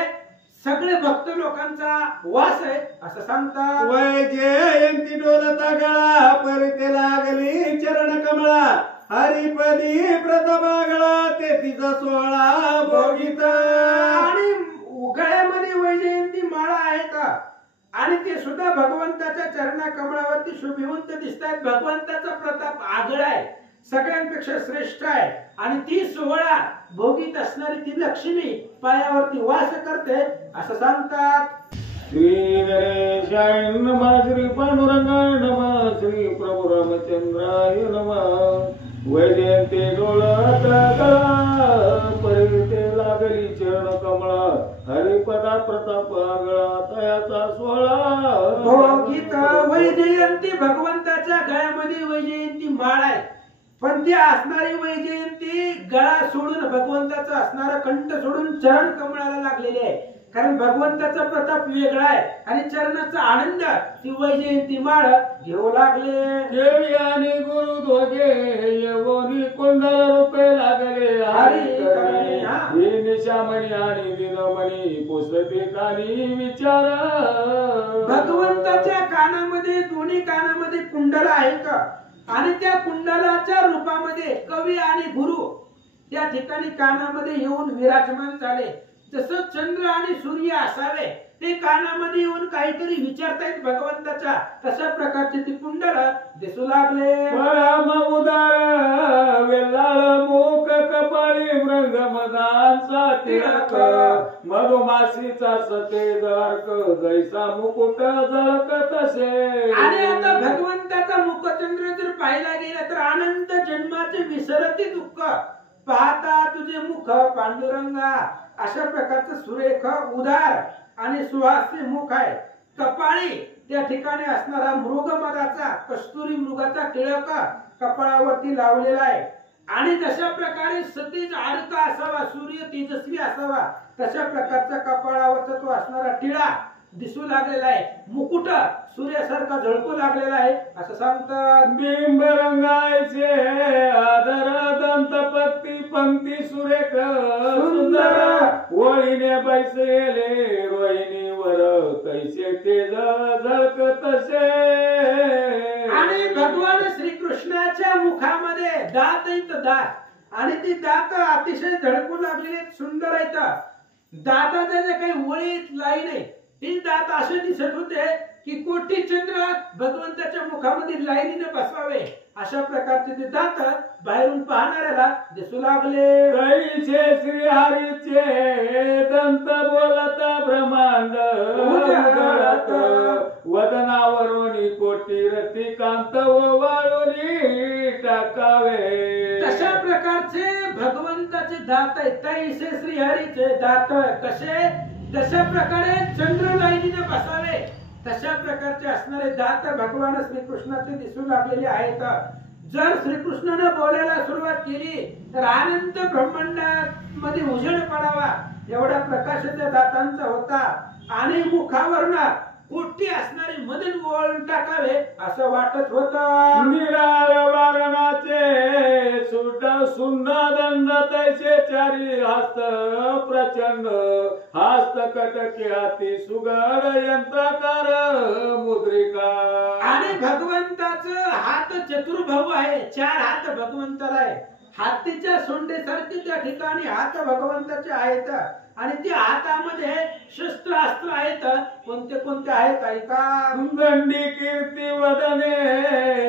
सगळे भक्त लोकांचा वास आहे असं सांगतात. वैजयंती डोलता गळा परिते लागली चरण कमळा हरिपदी प्रतापगळा ते तिचा सोहळा भोगित. आणि गळ्यामध्ये वैजयंती माळा आहेत आणि ते सुद्धा भगवंताच्या चरणा कमळावरती शोभिवंत दिसत आहेत. भगवंताचा प्रताप आगळा आहे, सगळ्यांपेक्षा श्रेष्ठ आहे. आणि ती सोहळा भोगीत असणारी ती लक्ष्मी पायावरती वास करते असं सांगतात. श्री गणेशाय नमः, श्री पांडुरंगाय नमः, श्री प्रभू रामचंद्राय नमः. वैजयंती डोळत गळा परिते लागली चरण कमळा हरिपदा प्रताप आगळा तयाचा सोहळा भोगीत. वैजयंती भगवंताच्या गळ्यामध्ये वैजयंती माळ आहे. पण ती असणारी वैजयंती गळा सोडून भगवंताचा असणारा कंठ सोडून चरण कमळाला लागलेली आहे. कारण भगवंताचा प्रताप वेगळा आहे आणि चरणाचा आनंद ती वैजयंती माळ घेऊ लागले. देवी आणि गुरु दोघे येवोनी कुंडल रूपे लागले हरी निशामणी आणि दिनमणी पुस्तकानी विचार. भगवंताच्या कानामध्ये दोन्ही कानामध्ये कुंडल आहेत आणि त्या कुंडलाच्या रूपामध्ये कवी आणि गुरु त्या ठिकाणी कानामध्ये येऊन विराजमान झाले. जसं चंद्र आणि सूर्य असावे ते कानामध्ये येऊन काहीतरी विचारतायत भगवंताच्या तशा प्रकारचे ती कुंडल दिसू लागले. परम उदार वेल्लाळ मुख कपाळी मृंग मदांचा तिळक मधुमासीचा सतेज अर्क जैसा मुकुट झळक तसे. आणि आता भगवंताचा मुखचंद्र जर पाहिला गेला तर अनंत जन्माचे विसरती दुःख पाहता तुझे मुख पांडुरंगा अशा प्रकारचं सुरेख उदार आणि सुहास्य मुख आहे. कपाळी त्या ठिकाणी असणारा मृगमदाचा कस्तुरी मृगाचा टिळक कपाळावरती लावलेला आहे. आणि जशा प्रकारे सतेज अर्क असावा सूर्य तेजस्वी असावा तशा प्रकारचा कपाळावरचा तो असणारा टिळा दिसू लागलेला आहे. मुकुट सूर्यासारखा झळकू लागलेला आहे असं सांगतात. बिंब रंगायचे आदर दंतपत्ती पंक्ती सुरेख सुंदर वळीने बैसले रोहिणीवर कैसे तेज झळक तसे. आणि भगवान श्रीकृष्णाच्या मुखामध्ये दात आहेत दात आणि ती दात अतिशय झळकू लागलेली सुंदर आहेत. दाताच्या जे काही वळीत लाईन आहे ती दात असे दिसत होते की कोटी चंद्र भगवंताच्या मुखामध्ये लाईनीने बसवावे अशा प्रकारचे ते दात बाहेरून पाहणाऱ्याला दिसू लागले. कैसे श्री हरीचे दंत बोलता ब्रह्मांड उजळत वदनावरून कोटी रती कांत वाळूनी टाकावे. तशा प्रकारचे भगवंताचे दात आहेत. तैसे श्रीहरीचे दात कसे जशा प्रकारे चंद्र लाईनीने बसावे तशा प्रकारचे असणारे दात भगवान श्रीकृष्णाचे दिसू लागलेले आहेत. जर श्रीकृष्णाने बोलायला सुरुवात केली तर अनंत ब्रह्मांडामध्ये उजेड पडावा एवढा प्रकाश त्या दातांचा होता. आणि मुखावरून कोटी असणारे मदन वळून टाकावे असं वाटत होतं. निराळ वारणाचे सुट सुन्ना दंड तैसे चारी हस्त प्रचंड हस्त कटके हाती सुगड यंत्राकार मुद्रिका. आणि भगवंताचं हात चतुर्भव आहे, 4 हात भगवंताला आहे. हातीच्या सोंडेसारखे त्या ठिकाणी हात भगवंताचे आहेत आणि त्या हातामध्ये शस्त्र अस्त्र आहेत. कोणते कोणते आहेत ऐका. दंडी कीर्ती वदने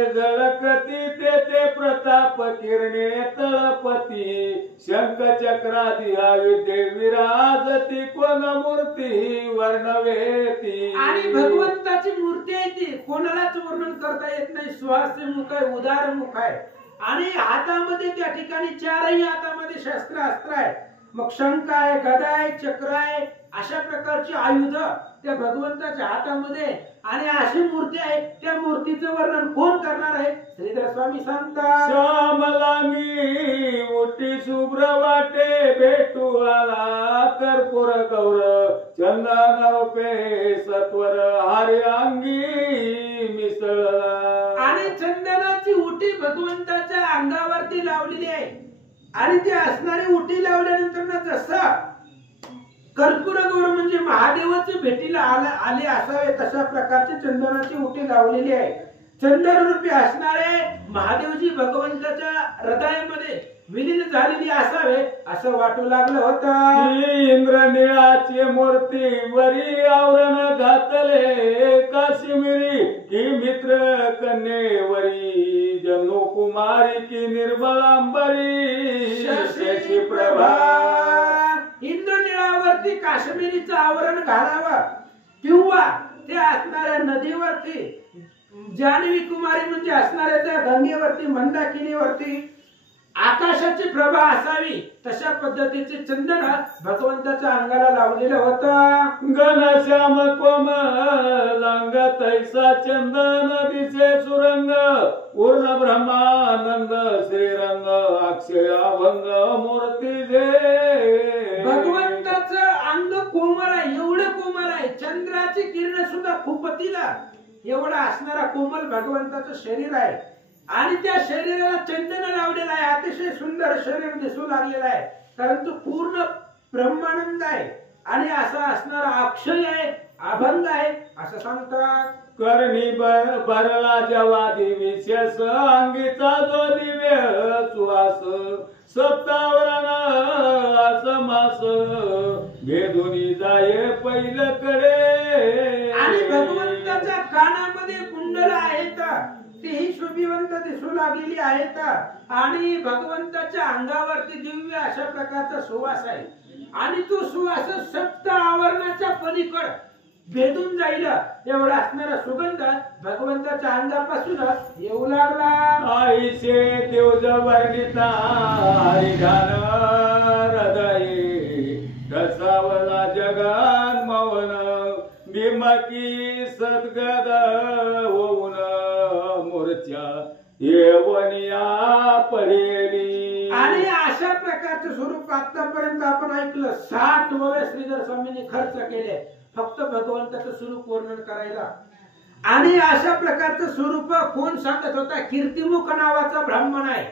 झळकती ते प्रताप किरणे तळपती शंख चक्रादी आयुधे विराजती कोण मूर्ती वर्णवेती. आणि भगवंताची मूर्ती आहे ती कोणालाच वर्णन करता येत नाही. सुहास्य मुख आहे, उदार मुख आहे आणि हातामध्ये त्या ठिकाणी 4ही हातामध्ये शस्त्र अस्त्र आहे. मग शंख आहे, गदा आहे, चक्र आहे, अशा प्रकारची आयुध त्या भगवंताच्या हातामध्ये. आणि अशी मूर्ती आहे, त्या मूर्तीचं वर्णन कोण करणार आहे? श्रीधर स्वामी सांगतात. श्यामलांगी उठी शुभ्र वाटे भेटू आला कर्पूर गौर चंदन रूपे सत्वर हरी अंगी मिसळला. आणि चंदनाची उटी भगवंताच्या अंगावरती लावलेली आहे आणि ती असणारी उटी लावल्यानंतर ना जसं कर्पूर गौर म्हणजे महादेवाचे भेटीला आले असावे तशा प्रकारची चंदनाची उटी लावलेली आहे. चंदन रूपी असणारे महादेवजी भगवंताच्या हृदयामध्ये विलीन झालेली असावे असं वाटू लागलं होतं. इंद्रनिळाची मूर्ती वरी आवरण घातले काश्मीरी की मित्र कन्येवरी जन्नू कुमारी की निर्मळांबरी शशी प्रभा. इंद्रनिळावरती काश्मीरीचं आवरण घालावं किंवा ते असणाऱ्या नदीवरती जान्हवी कुमारी म्हणजे असणाऱ्या त्या गंगेवरती मंदाकिनीवरती आकाशाची प्रभा असावी तशा पद्धतीचे चंदन भगवंताच्या अंगाला लावलेलं होतं. घनश्याम कोमलांग तैसा चंदन दिसे सुरंग पूर्ण ब्रह्मानंद श्रीरंग अक्षय अभंग मूर्ती जे. भगवंताचं अंग कोमल आहे, एवढं कोमल आहे. चंद्राची किरण सुद्धा खुपतीला एवढा असणारा कोमल भगवंताचं शरीर आहे आणि त्या शरीराला चंदन लावलेलं आहे. अतिशय सुंदर शरीर दिसू लागलेलं आहे परंतु पूर्ण ब्रह्मानंद आहे आणि असा असणारा अक्षय आहे, अभंग आहे असं सांगतात. करणी भरला जेव्हा विशेष अंगीचा जो दिव्य सुवास सप्तावरण समास भेदुनी जाये पहिलकडे. आणि भगवंताच्या कानामध्ये कुंडल आहेत, तेही शोभिवंत दिसू लागलेली आहेत आणि भगवंताच्या अंगावरती दिव्य अशा प्रकारचा सुवास आहे आणि तो सुवास सप्त आवरणाच्या पलीकड भेदून जाईल एवढा असणारा सुगंध भगवंताच्या अंगापासून येऊ लागला. आईशे देवज वर्णिता हरिघान हृदये कसावला जगान मवन भीमकी सद्गद होऊन मूर्छा येवनिया पडेली. आणि अशा प्रकारचं स्वरूप आतापर्यंत आपण ऐकलं. 60 वर्ष श्रीधर स्वामींनी खर्च केले फक्त भगवंताचं स्वरूप वर्णन करायला. आणि अशा प्रकारचं स्वरूप कोण सांगत होता? कीर्तिमुख नावाचा ब्राह्मण आहे.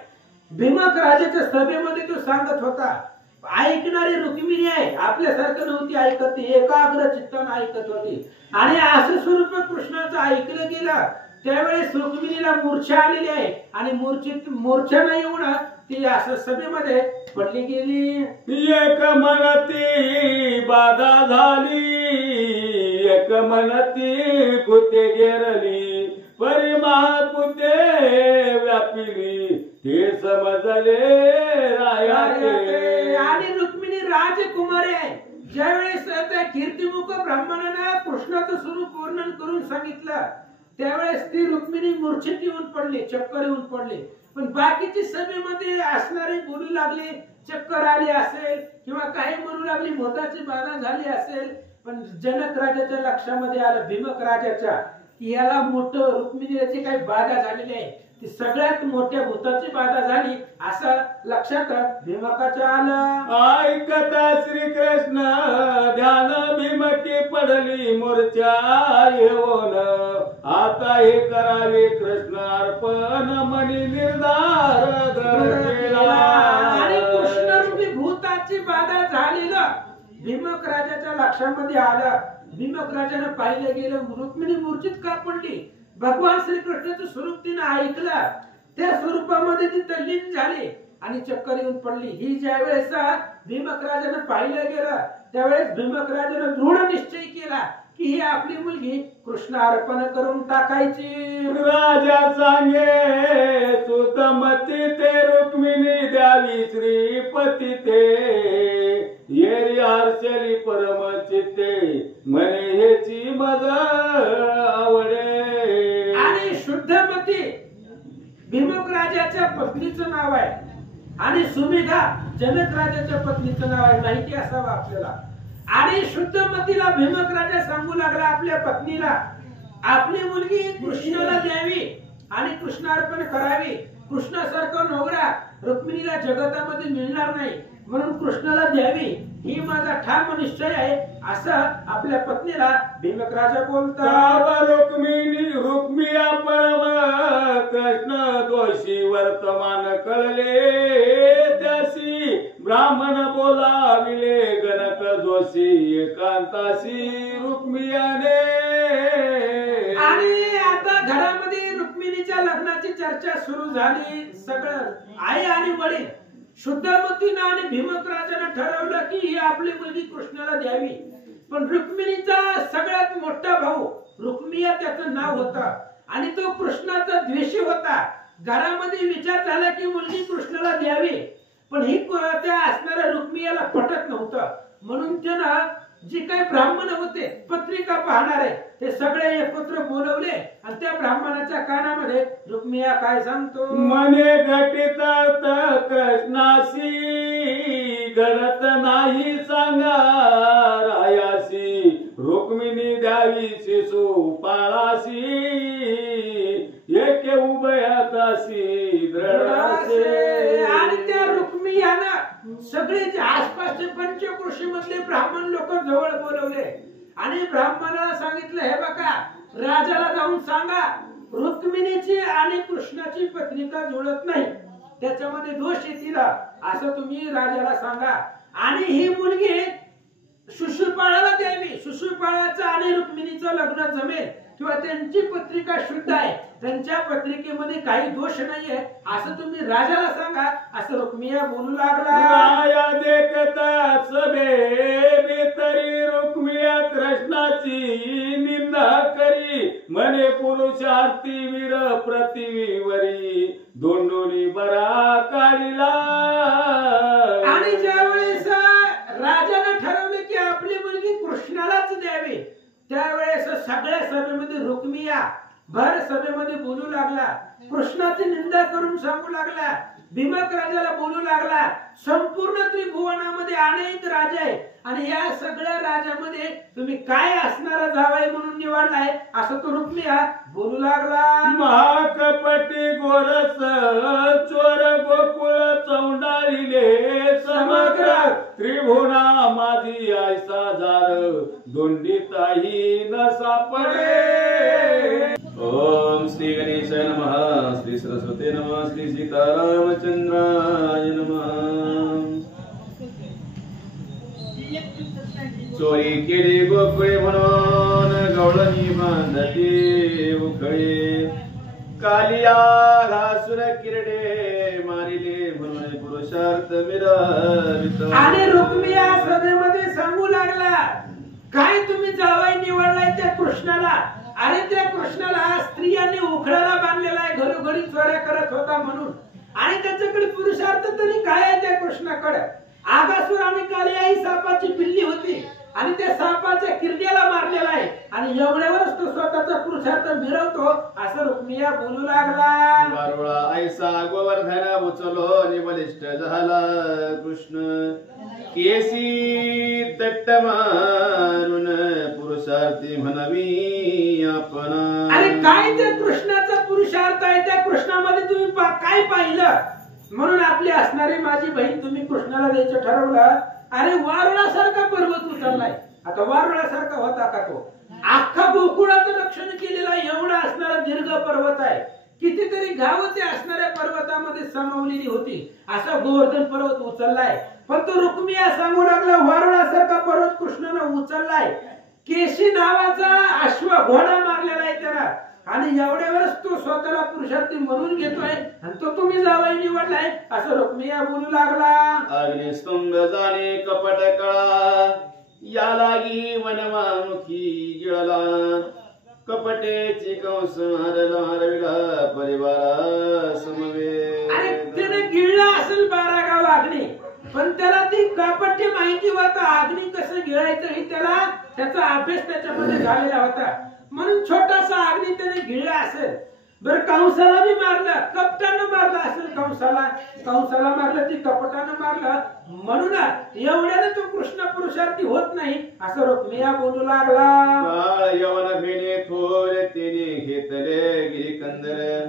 भीमक राजाच्या सभेमध्ये तो सांगत होता. ऐकणारी रुक्मिणी आहे, आपल्यासारखं नव्हती ऐकत, एकाग्र चित्तानं ऐकत होती. आणि असं स्वरूप कृष्णाचं ऐकलं गेलं त्यावेळेस रुक्मिणीला मूर्छा आलेली आहे आणि मूर्छेनं येऊन ती असं सभेमध्ये पडली गेली. एक मनती बाधा झाली, एक मनती पुते गेरली, परी महापुते व्यापिली ते समजले रायाचे. आणि रुक्मिणी राजकुमारी आहे. ज्यावेळेस त्या कीर्तिमुख ब्राह्मणानं कृष्णाचं स्वरूप वर्णन करून सांगितलं त्यावेळेस ती रुक्मिणी मूर्छेत येऊन पडली, चक्कर येऊन पडली. पण बाकीची सभेमध्ये असणारे बोलू लागले चक्कर आली असेल किंवा काही म्हणू लागली भूताची बाधा झाली असेल. पण जनक राजाच्या लक्षामध्ये आलं, भीमक राजाच्या, की याला मोठं रुक्मिणीची काही बाधा झालेली आहे, ती सगळ्यात मोठ्या भूताची बाधा झाली असं लक्षात भीमकाच्या आलं. ऐकता श्रीकृष्ण ध्यान भीमकी पडली मूर्छा येऊन आता हे करावे कृष्ण अर्पण मनी निर्धार धरला. लक्षामध्ये आलं. भीमक राजानं पाहिलं गेलं, रुक्मिणी मूर्छित का पडली. भगवान श्रीकृष्णाचं स्वरूप तिने ऐकलं, त्या स्वरूपामध्ये ती तल्लीन झाली आणि चक्कर येऊन पडली. ही ज्या वेळेस भीमक राजानं पाहिलं गेलं त्यावेळेस भीमक राजानं दृढ निश्चय केला की ही आपली मुलगी कृष्ण अर्पण करून टाकायची. राजा सांगे सुतमती ते रुक्मिणी द्यावी श्रीपती ते येरी हर्षली परम चित्ते म्हणे हेची मज आवडे. आणि शुद्धमती भीमक राजाच्या पत्नीचं नाव आहे आणि सुमेधा जनक राजाच्या पत्नीचं नाव आहे, माहिती असावं आपल्याला. आणि शुद्धमतीला भीमक राजा सांगू लागला आपल्या पत्नीला आपली मुलगी कृष्णाला द्यावी आणि कृष्णार्पण करावी. कृष्णासारखा नवरा रुक्मिणीला जगतामध्ये मिळणार नाही, म्हणून कृष्णाला द्यावी ही माझा ठाम निश्चय आहे, असं आपल्या पत्नीला भीमक राजा बोलतात. रुक्मिया परम कृष्ण दोषी वर्तमान कळले त्यासी ब्राह्मण बोलाविले गणक जोशी एकांतासी रुक्मियाने. आणि आता घरामध्ये रुक्मिणीच्या लग्नाची चर्चा सुरू झाली. सगळं आई आणि वडील शुद्धमतीनं आणि भीमक राजानं ठरवलं की ही आपली मुलगी कृष्णाला द्यावी. पण रुक्मिणीचा सगळ्यात मोठा भाऊ रुक्मिया त्याचं नाव होतं आणि तो कृष्णाचा द्वेषी होता. घरामध्ये विचार झाला की मुलगी कृष्णाला द्यावी, पण ही त्या असणाऱ्या रुक्मियाला पटत नव्हतं. म्हणून त्यानं जे काही ब्राह्मण होते पत्रिका पाहणारे ते सगळे एकत्र बोलवले आणि त्या ब्राह्मणाच्या कानामध्ये रुक्मिया काय सांगतो. मने घटित कृष्णाशी घडत नाही सांगा रायासी रुक्मिणी द्यावी शिशु पाळासी एके उभयातासी दृढासे. आणि त्या रुक्मियानं सगळे जे आसपासचे पंचकृषी मधले ब्राह्मण लोक जवळ बोलवले आणि ब्राह्मणाला सांगितलं हे बघा राजाला जाऊन सांगा रुक्मिणीची आणि कृष्णाची पत्रिका जुळत नाही, त्याच्यामध्ये दोष येतील असं तुम्ही राजाला सांगा. आणि ही मुलगी शिशुपाळाला द्यावी, शिशुपाळाचं आणि रुक्मिणीचं लग्न जमेल किंवा त्यांची पत्रिका शुद्ध आहे, त्यांच्या पत्रिकेमध्ये काही दोष नाहीये असं तुम्ही राजाला सांगा, असं रुक्मिया बोलू लागला. राया देखता सभे भीतरी रुक्मिया कृष्णाची निंदा करी म्हणे पुरुषार्थी वीर प्रतिवीवरी दोंडोनी बरा काढिला. आणि ज्या वेळेस राजाने ठरवलं की आपली मुलगी कृष्णालाच द्यावी त्यावेळेस सगळ्या सभेमध्ये रुक्मिया भर सभेमध्ये बोलू लागला, कृष्णाची निंदा करून सांगू लागला, भीमक राजाला बोलू लागला. संपूर्ण त्रिभुवनामध्ये अनेक राजा आहे आणि या सगळ्या राजामध्ये तुम्ही काय असणारा जावई म्हणून निवडलाय असं तो रुक्मिया बोलू लागला. महाकपटी गोरस चोर गोकुळ चौंडाळीले समग्र त्रिभुवना माझी ऐसा जार दोंडीताही न सापडे. ओम श्री गणेशाय नमः, श्री सरस्वती नमः, श्री सीतारामचंद्राय नमः. चोरी केली गोकुळे म्हणून गवळणी बांधते उखळे कालिया घासून किरडे मारिले म्हणून पुरुषार्थ मिरवित. आणि रुक्मिया सभेमध्ये सांगू लागला काय तुम्ही जावई निवडलाय त्या कृष्णाला, अरे त्या कृष्णाला स्त्रियांनी उखळाला बांधलेला आहे, घरोघरी चोऱ्या करत होता म्हणून, आणि त्याच्याकडे पुरुषार्थ तरी काय आहे त्या कृष्णाकडे. आगासूर आणि कालिया ही सापाची पिल्ली होती आणि त्या सापाच्या किरड्याला मारलेला आहे आणि एवढ्यावरच तो स्वतःचा पुरुषार्थ मिरवतो असं रुक्मिया बोलू लागला. बारुळा ऐसा गोवर्धन उचलो निबलिष्ठ झाला कृष्ण केसी तट्ट मारून पुरुषार्थी म्हणवी आपण. अरे काय त्या कृष्णाचा पुरुषार्थ आहे, त्या कृष्णामध्ये तुम्ही काय पाहिलं म्हणून आपली असणारी माझी बहीण तुम्ही कृष्णाला द्यायचं ठरवलं. अरे वारुळासारखा पर्वत उचललाय, आता वारुळासारखा होता का तो, अख्खा गोकुळाचं रक्षण केलेला एवढा असणारा दीर्घ पर्वत आहे, कितीतरी गाव ते असणाऱ्या पर्वतामध्ये सामावलेली होती. असा गोवर्धन पर्वत उचललाय. पण तो रुक्मिया सांगू लागला वारुळासारखा पर्वत कृष्णानं उचललाय. केशी नावाचा अश्व घोडा मारलेला आहे त्याला आणि एवढ्यावरच तो स्वतःला पुरुषार्थी म्हणून घेतोय आणि तो तुम्ही जावई निवडलाय असं रुक्मिया बोलू लागला. अग्निस्तंभ जाणे कपट कळा या लागी वनमामुखी गिळला कपटेची कंस हरविला परिवारा समवे. आणि त्याने गिळला असेल 12 गाव अग्नी पण त्याला ती कापट्टी माहिती होता अग्नी कसं गिळायचं हे त्याचा अभ्यास त्याच्यामध्ये झालेला होता म्हणून छोटासा अग्नी त्याने गिळला असेल. बरं कंसाला बी मारलं कपटानं मारलं असेल कंसाला मारलं ती कपटानं मारलं म्हणून एवढ्याने तो कृष्ण पुरुषार्थी होत नाही असं रुक्मिया बोलू लागला. बाळ यवन भेणे थोर तिने घेतले गिरिकंदर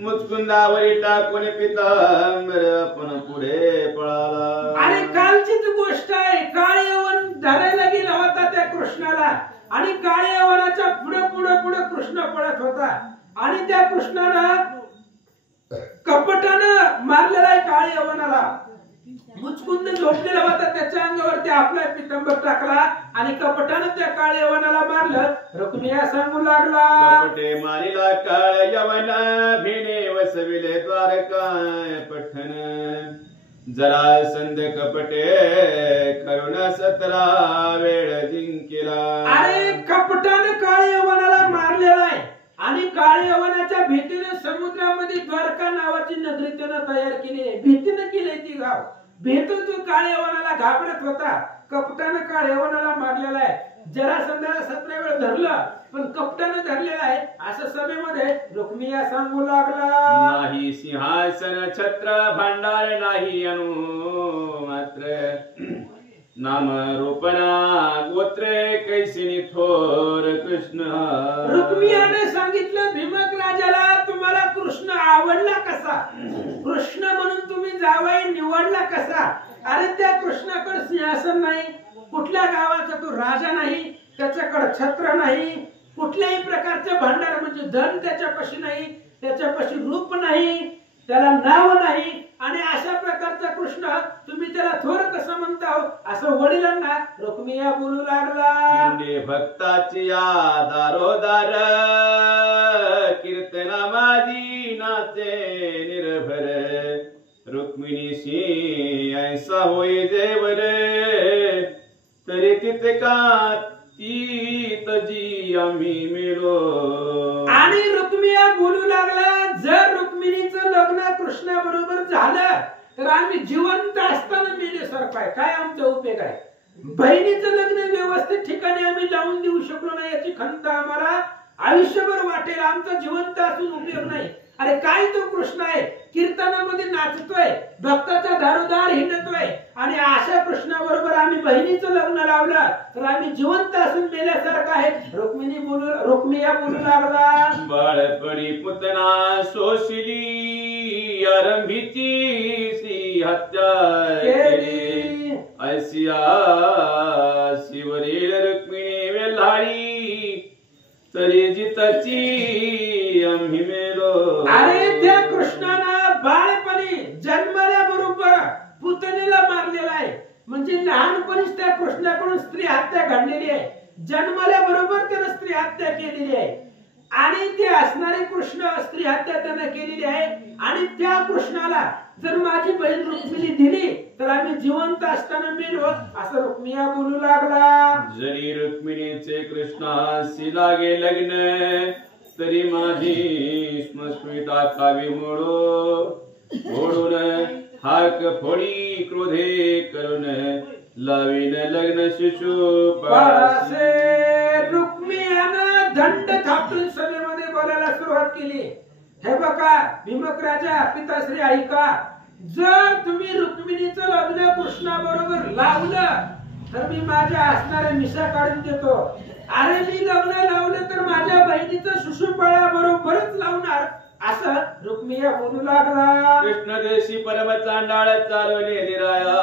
मुचकुंदावरी टाकून पितांबर पण पुढे पळाला. आणि कालचीच गोष्ट आहे काळ यवन धरायला गेला होता त्या कृष्णाला आणि काळ यवनाच्या पुढे कृष्ण पळत होता आणि त्या कृष्णानं कपटानं मारलेला आहे काळ यवनाला. मुचकुंद झोपलेला होता त्याच्या अंगावरती आपला पितंबर टाकला आणि कपटानं त्या काळ यवनाला मारलं. रुक्मिया सांगू लागला कपटे मारिला काळ यवन भिणे वसविले द्वारकाय पठण जरा संध कपटे करुण 17 वेळ जिंकिला. अरे कपटानं काळ यवनाला मारलेला आहे आणि काळ यवनाच्या भीतीने समुद्रामध्ये द्वारका नावाची नगरी त्यानं तयार केली आहे. भीतीनं केली ती गाव भेटून तो काळ यवनाला घाबरत होता. कपटानं काळ यवनाला मारलेला आहे. जरासंधाला 17 वेळ धरलं पण कपटानं धरलेला आहे असं सभेमध्ये रुक्मिया सांगू लागला. नाही सिंहासन छत्र भांडार नाही अनु मात्र नाम रूपना गोत्रे कैसिनी थोर कृष्ण. रुक्मियाने सांगितलं भीमक राजाला तुम्हाला कृष्ण आवडला कसा कृष्ण म्हणून तुम्ही जावई निवडला कसा. अरे त्या कृष्णाकडे सिंहासन नाही कुठल्या गावाचा तो राजा नाही त्याच्याकडे छत्र नाही कुठल्याही प्रकारचे भांडार म्हणजे धन त्याच्यापाशी नाही त्याच्यापाशी रूप नाही त्याला नाव नाही आणि अशा प्रकारचा कृष्ण तुम्ही त्याला थोर कसं म्हणता असं वडिलांना रुक्मिया बोलू लागला. भक्ताची या दारोदार कीर्तना माझी नाचे निर्भर रुक्मिणीशी ऐसा होई देवर तरी तितका ती तजी आम्ही मिळो. आणि रुक्मिया बोलू लागला जर रुक्मिणीचं लग्न कृष्णा बरोबर झालं तर आम्ही जिवंत असताना मेल्यासारखं आहे. काय आमचा उपयोग आहे. बहिणीचं लग्न व्यवस्थित ठिकाणी आम्ही लावून देऊ शकलो नाही याची खंत आम्हाला आयुष्यभर वाटेल. आमचा जिवंत असून उपयोग नाही. अरे काय तो कृष्ण आहे कीर्तनामध्ये नाचतोय भक्ताचा दारोदार हिंडतोय आणि अशा कृष्णाबरोबर आम्ही बहिणीचं लग्न लावलं तर आम्ही जिवंत असून मेल्यासारखं आहे. रुक्मिया बोलू लागला. बाळपणी पुतना सोशिली आरंभीची सी हत्या केली ऐसिया शिवरील रुक्मिणी वेल्हाळी तरी जिताची आम्ही मेलो. अरे त्या कृष्णानं बाळपणी जन्मल्याबरोबर पुतणीला मारलेला आहे म्हणजे लहानपणीच त्या कृष्णाकडून स्त्री हत्या घडलेली आहे. जन्मल्याबरोबर त्यानं स्त्री हत्या केलेली आहे आणि ते असणारे कृष्ण स्त्री हत्या त्यानं केलेली आहे आणि त्या कृष्णाला जर माझी बहीण रुक्मिणी दिली तर आम्ही जिवंत असताना मेलो असं रुक्मिया बोलू लागला. जरी रुक्मिणीचे कृष्णाशी लागे लग्न तरी माझी स्मस्मिता खावी मोडून हाक फोडी क्रोधे करून लावीन लग्न शिशुपासे. रुक्मियानं दंड थापटून सभेमध्ये बोलायला सुरुवात केली. हे बघा भीमक राजा पिताश्री ऐका जर तुम्ही रुक्मिणीचं लग्न कृष्णा बरोबर लावलं तर मी माझ्या असणाऱ्या मिशा काढून देतो. अरे मी लग्न लावलं तर माझ्या बहिणीचं शिशुपाळा बरोबरच लावणार असं रुक्मिया बोलू लागला. कृष्ण देशी परम चांडाळ चालवले निराया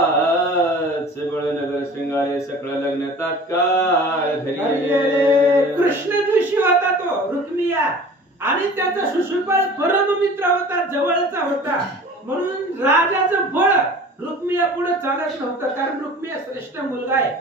सबळ नगर शृंगारे सकळ लग्न तात्काळ धरिले. कृष्ण दिवशी होता तो रुक्मिया आणि त्याचा शिशुपाळ परम मित्र होता जवळचा होता म्हणून राजाचं बळ रुक्मिया पुढे चालत नव्हतं, कारण रुक्मिया श्रेष्ठ मुलगा आहे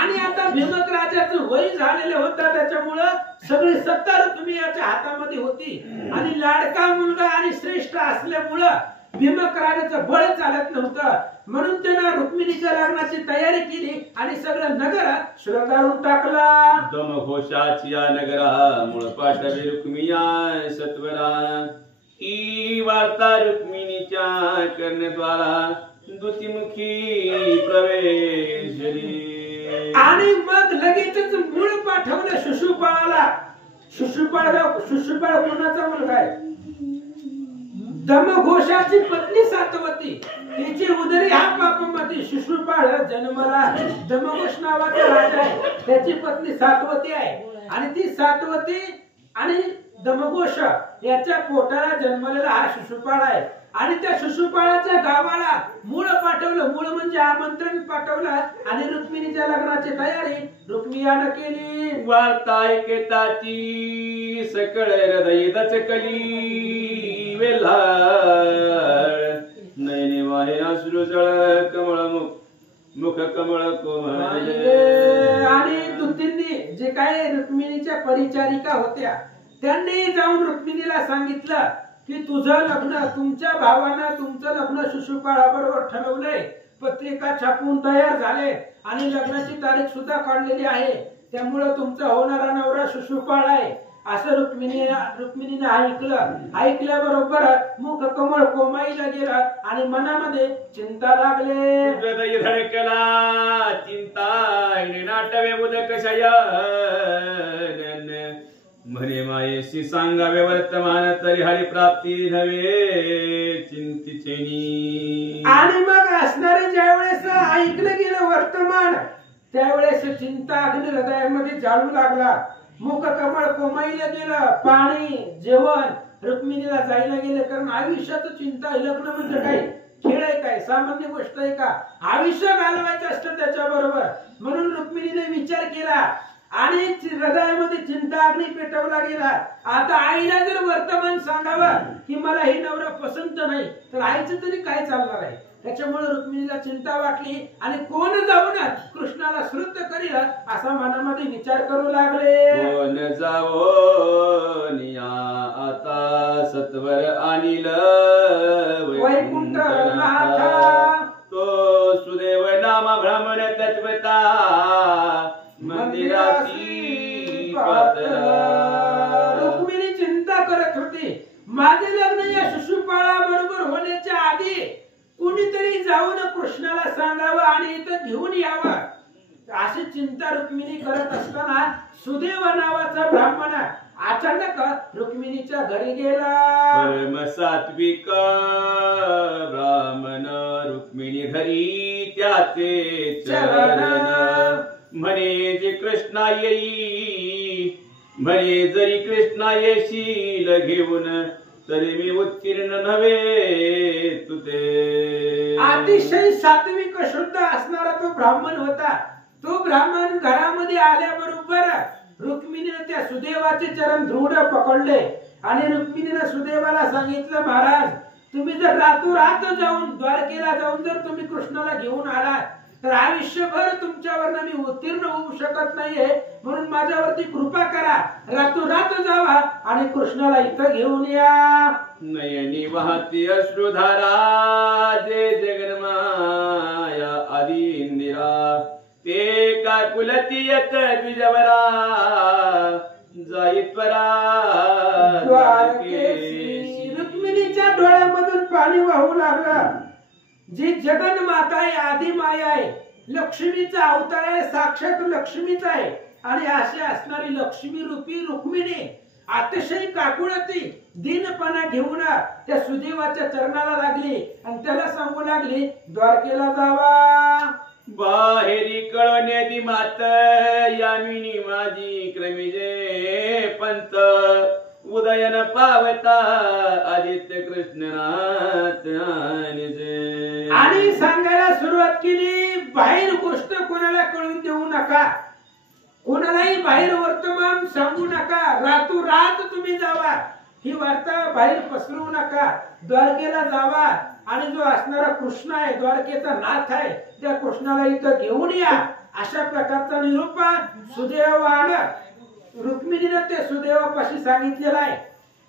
आणि आता भीमक राजाचं वय झालेलं होतं, त्याच्यामुळं सगळी सत्ता रुक्मियाच्या हातामध्ये होती आणि लाडका मुलगा आणि श्रेष्ठ असल्यामुळं भीमक राजाचं बळ चालत नव्हतं. म्हणून त्यानं रुक्मिणीच्या लग्नाची तयारी केली आणि सगळं नगर शृंगारून टाकला. दमघोषाची या नगरा मूळ पाठवे रुक्मिया सत्वरा, ही वार्ता रुक्मिणीच्या कर्णद्वारा दुतीमुखी प्रवेशली. आणि मग लगेचच मूळ पाठवलं शिशुपाळाला. शिशुपाळ कोणाचा मुलगा आहे? दमघोषाची पत्नी सातवती, तिची उदरी हा पापमती. शिशुपाळ जन्मला दमघोष नावाचा राजा आहे, त्याची पत्नी सातवती आहे आणि ती सातवती आणि दमघोष याच्या पोटाला जन्मलेला हा शिशुपाळ आहे. आणि त्या शिशुपाळाच्या गावाला मूळ पाठवलं, मूळ म्हणजे आमंत्रण पाठवलं आणि रुक्मिणीच्या लग्नाची तयारी रुक्मियानं केली. वार्ता ऐकताची सकळ हृदय दचकली, वेल्हाळ नयने वाहे अश्रू जळ, कमळ मुख कमळ कोमळ. आणि दुतींनी जे काय रुक्मिणीच्या परिचारिका होत्या त्यांनी जाऊन रुक्मिणीला सांगितलं की तुझं लग्न, तुमच्या भावानं तुमचं लग्न शिशुपाळाबरोबर ठरवलंय, पत्रिका छापून तयार झाले आणि लग्नाची तारीख सुद्धा काढलेली आहे, त्यामुळे तुमचा होणारा नवरा शिशुपाळ आहे असं रुक्मिणीने ऐकल्याबरोबर मुख कमळ कोमाईला गेलं आणि मनामध्ये चिंता लागले. हृदय धडकला चिंता नाटवे उदक शयन, म्हणे मायेशी सांगावे वर्तमान, तरी हरी प्राप्ती नव्हे चिंतिचेनी. आणि मग असणारे ज्यावेळेस ऐकलं गेलं वर्तमान, त्यावेळेस चिंता अग्नी हृदयामध्ये जाळू लागला. मुख कमळ कोमाईला गेलं, पाणी जेवण रुक्मिणीला जायला गेलं, कारण आयुष्याचं चिंता. लग्न म्हणजे काय खेळ आहे काय, सामान्य गोष्ट आहे का? आयुष्य घालवायचं असतं त्याच्या बरोबर. म्हणून रुक्मिणीने विचार केला आणि हृदयामध्ये चिंता अग्नी पेटवला गेला. आता आईला जर वर्तमान सांगावं की मला ही नवरा पसंत नाही, तर आईचं तरी काय चालणार आहे? त्याच्यामुळे रुक्मिणीला चिंता वाटली आणि कोण जाऊन कृष्णाला श्रुत करील असा मनामध्ये विचार करू लागले. कोण जावो निया आता सत्वर अनिल वैकुंठनाथा, तो सुदेव नाम भ्रमण तत्वता मंदिराची पातळा. रुक्मिणी चिंता करत होती, माझे लग्न या शिशुपाळा बरोबर होण्याच्या आधी कुणीतरी जाऊन कृष्णाला सांगावं आणि इथं घेऊन यावं अशी चिंता रुक्मिणी करत असताना सुदेव नावाचा ब्राह्मण अचानक रुक्मिणीच्या घरी गेला. परम सात्विक ब्राह्मण रुक्मिणी घरी त्याचे चरण, म्हणे जे कृष्णा येई, म्हणे जरी कृष्णा येशील घेऊन, तरी मी उत्तीर्ण नव्हे तुते. अतिशय सात्विक शुद्ध असणारा तो ब्राह्मण होता. तो ब्राह्मण घरामध्ये आल्याबरोबर रुक्मिणीने त्या सुदेवाचे चरण दृढ पकडले आणि रुक्मिणीने सुदेवाला सांगितलं, महाराज तुम्ही जर रातोरात जाऊन द्वारकेला जाऊन जर तुम्ही कृष्णाला घेऊन आलात तर आयुष्यभर तुमच्यावर मी उत्तीर्ण होऊ शकत नाहीये, म्हणून माझ्यावरती कृपा करा, रातोरात जावा आणि कृष्णाला इथं घेऊन या. नयनी वाहती अश्रुधारा, जे जगन्माया आदि इंदिरा, ते काकुलती यत द्विजवरा, जाई त्वरा द्वारकेशी. रुक्मिणीच्या डोळ्यामधून पाणी वाहू लागलं. जी जगन माता आहे, आदि माया आहे, लक्ष्मीचा अवतार आहे, साक्षात लक्ष्मीच आहे आणि अशी असणारी लक्ष्मी रूपी रुक्मिणी अतिशय काकुळती दीनपणा घेऊन त्या सुदेवाच्या चरणाला लागली आणि त्याला सांगू लागली द्वारकेला जावा. बाहेरी कळण्याची मात यामिनी माझी क्रमिजे पंत, उदयन पावता आदित्य कृष्णनाथ. आणि सांगायला सुरुवात केली, बाहेर गोष्ट कोणाला कळून देऊ नका, कोणालाही बाहेर वर्तमान सांगू नका, रातोरात तुम्ही जावा. ही वार्ता बाहेर पसरवू नका, द्वारकेला जावा आणि जो असणारा कृष्ण आहे, द्वारकेचा नाथ आहे, त्या कृष्णाला इथं घेऊन या, अशा प्रकारचा निरोप सुदैवानं रुक्मिणीने ते सुदैवापाशी सांगितलेला आहे.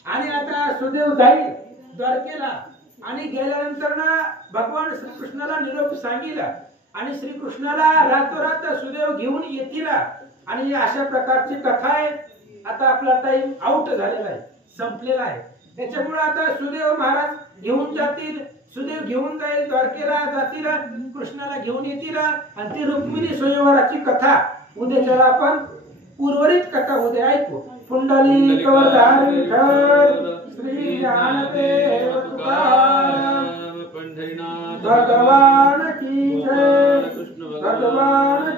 आणि आता सुदैव जाईल द्वारकेला आणि गेल्यानंतर ना भगवान श्रीकृष्णाला निरोप सांगितला आणि श्रीकृष्णाला रातोरात सुदैव घेऊन येतील आणि अशा प्रकारची कथा आहे. आता आपला टाइम आउट झालेला आहे, संपलेला आहे. त्याच्यामुळे आता सुदैव महाराज घेऊन जातील, सुदैव घेऊन जाईल, द्वारकेला जातील, कृष्णाला घेऊन येतील आणि ती रुक्मिणी स्वयंवराची कथा उद्याच्याला आपण उर्वरित कथा उद्या ऐकू. पुंडलिक वरदान विठ्ठल श्री ज्ञानदेव तुकाराम पंढरीनाथ भगवान की जय, भगवान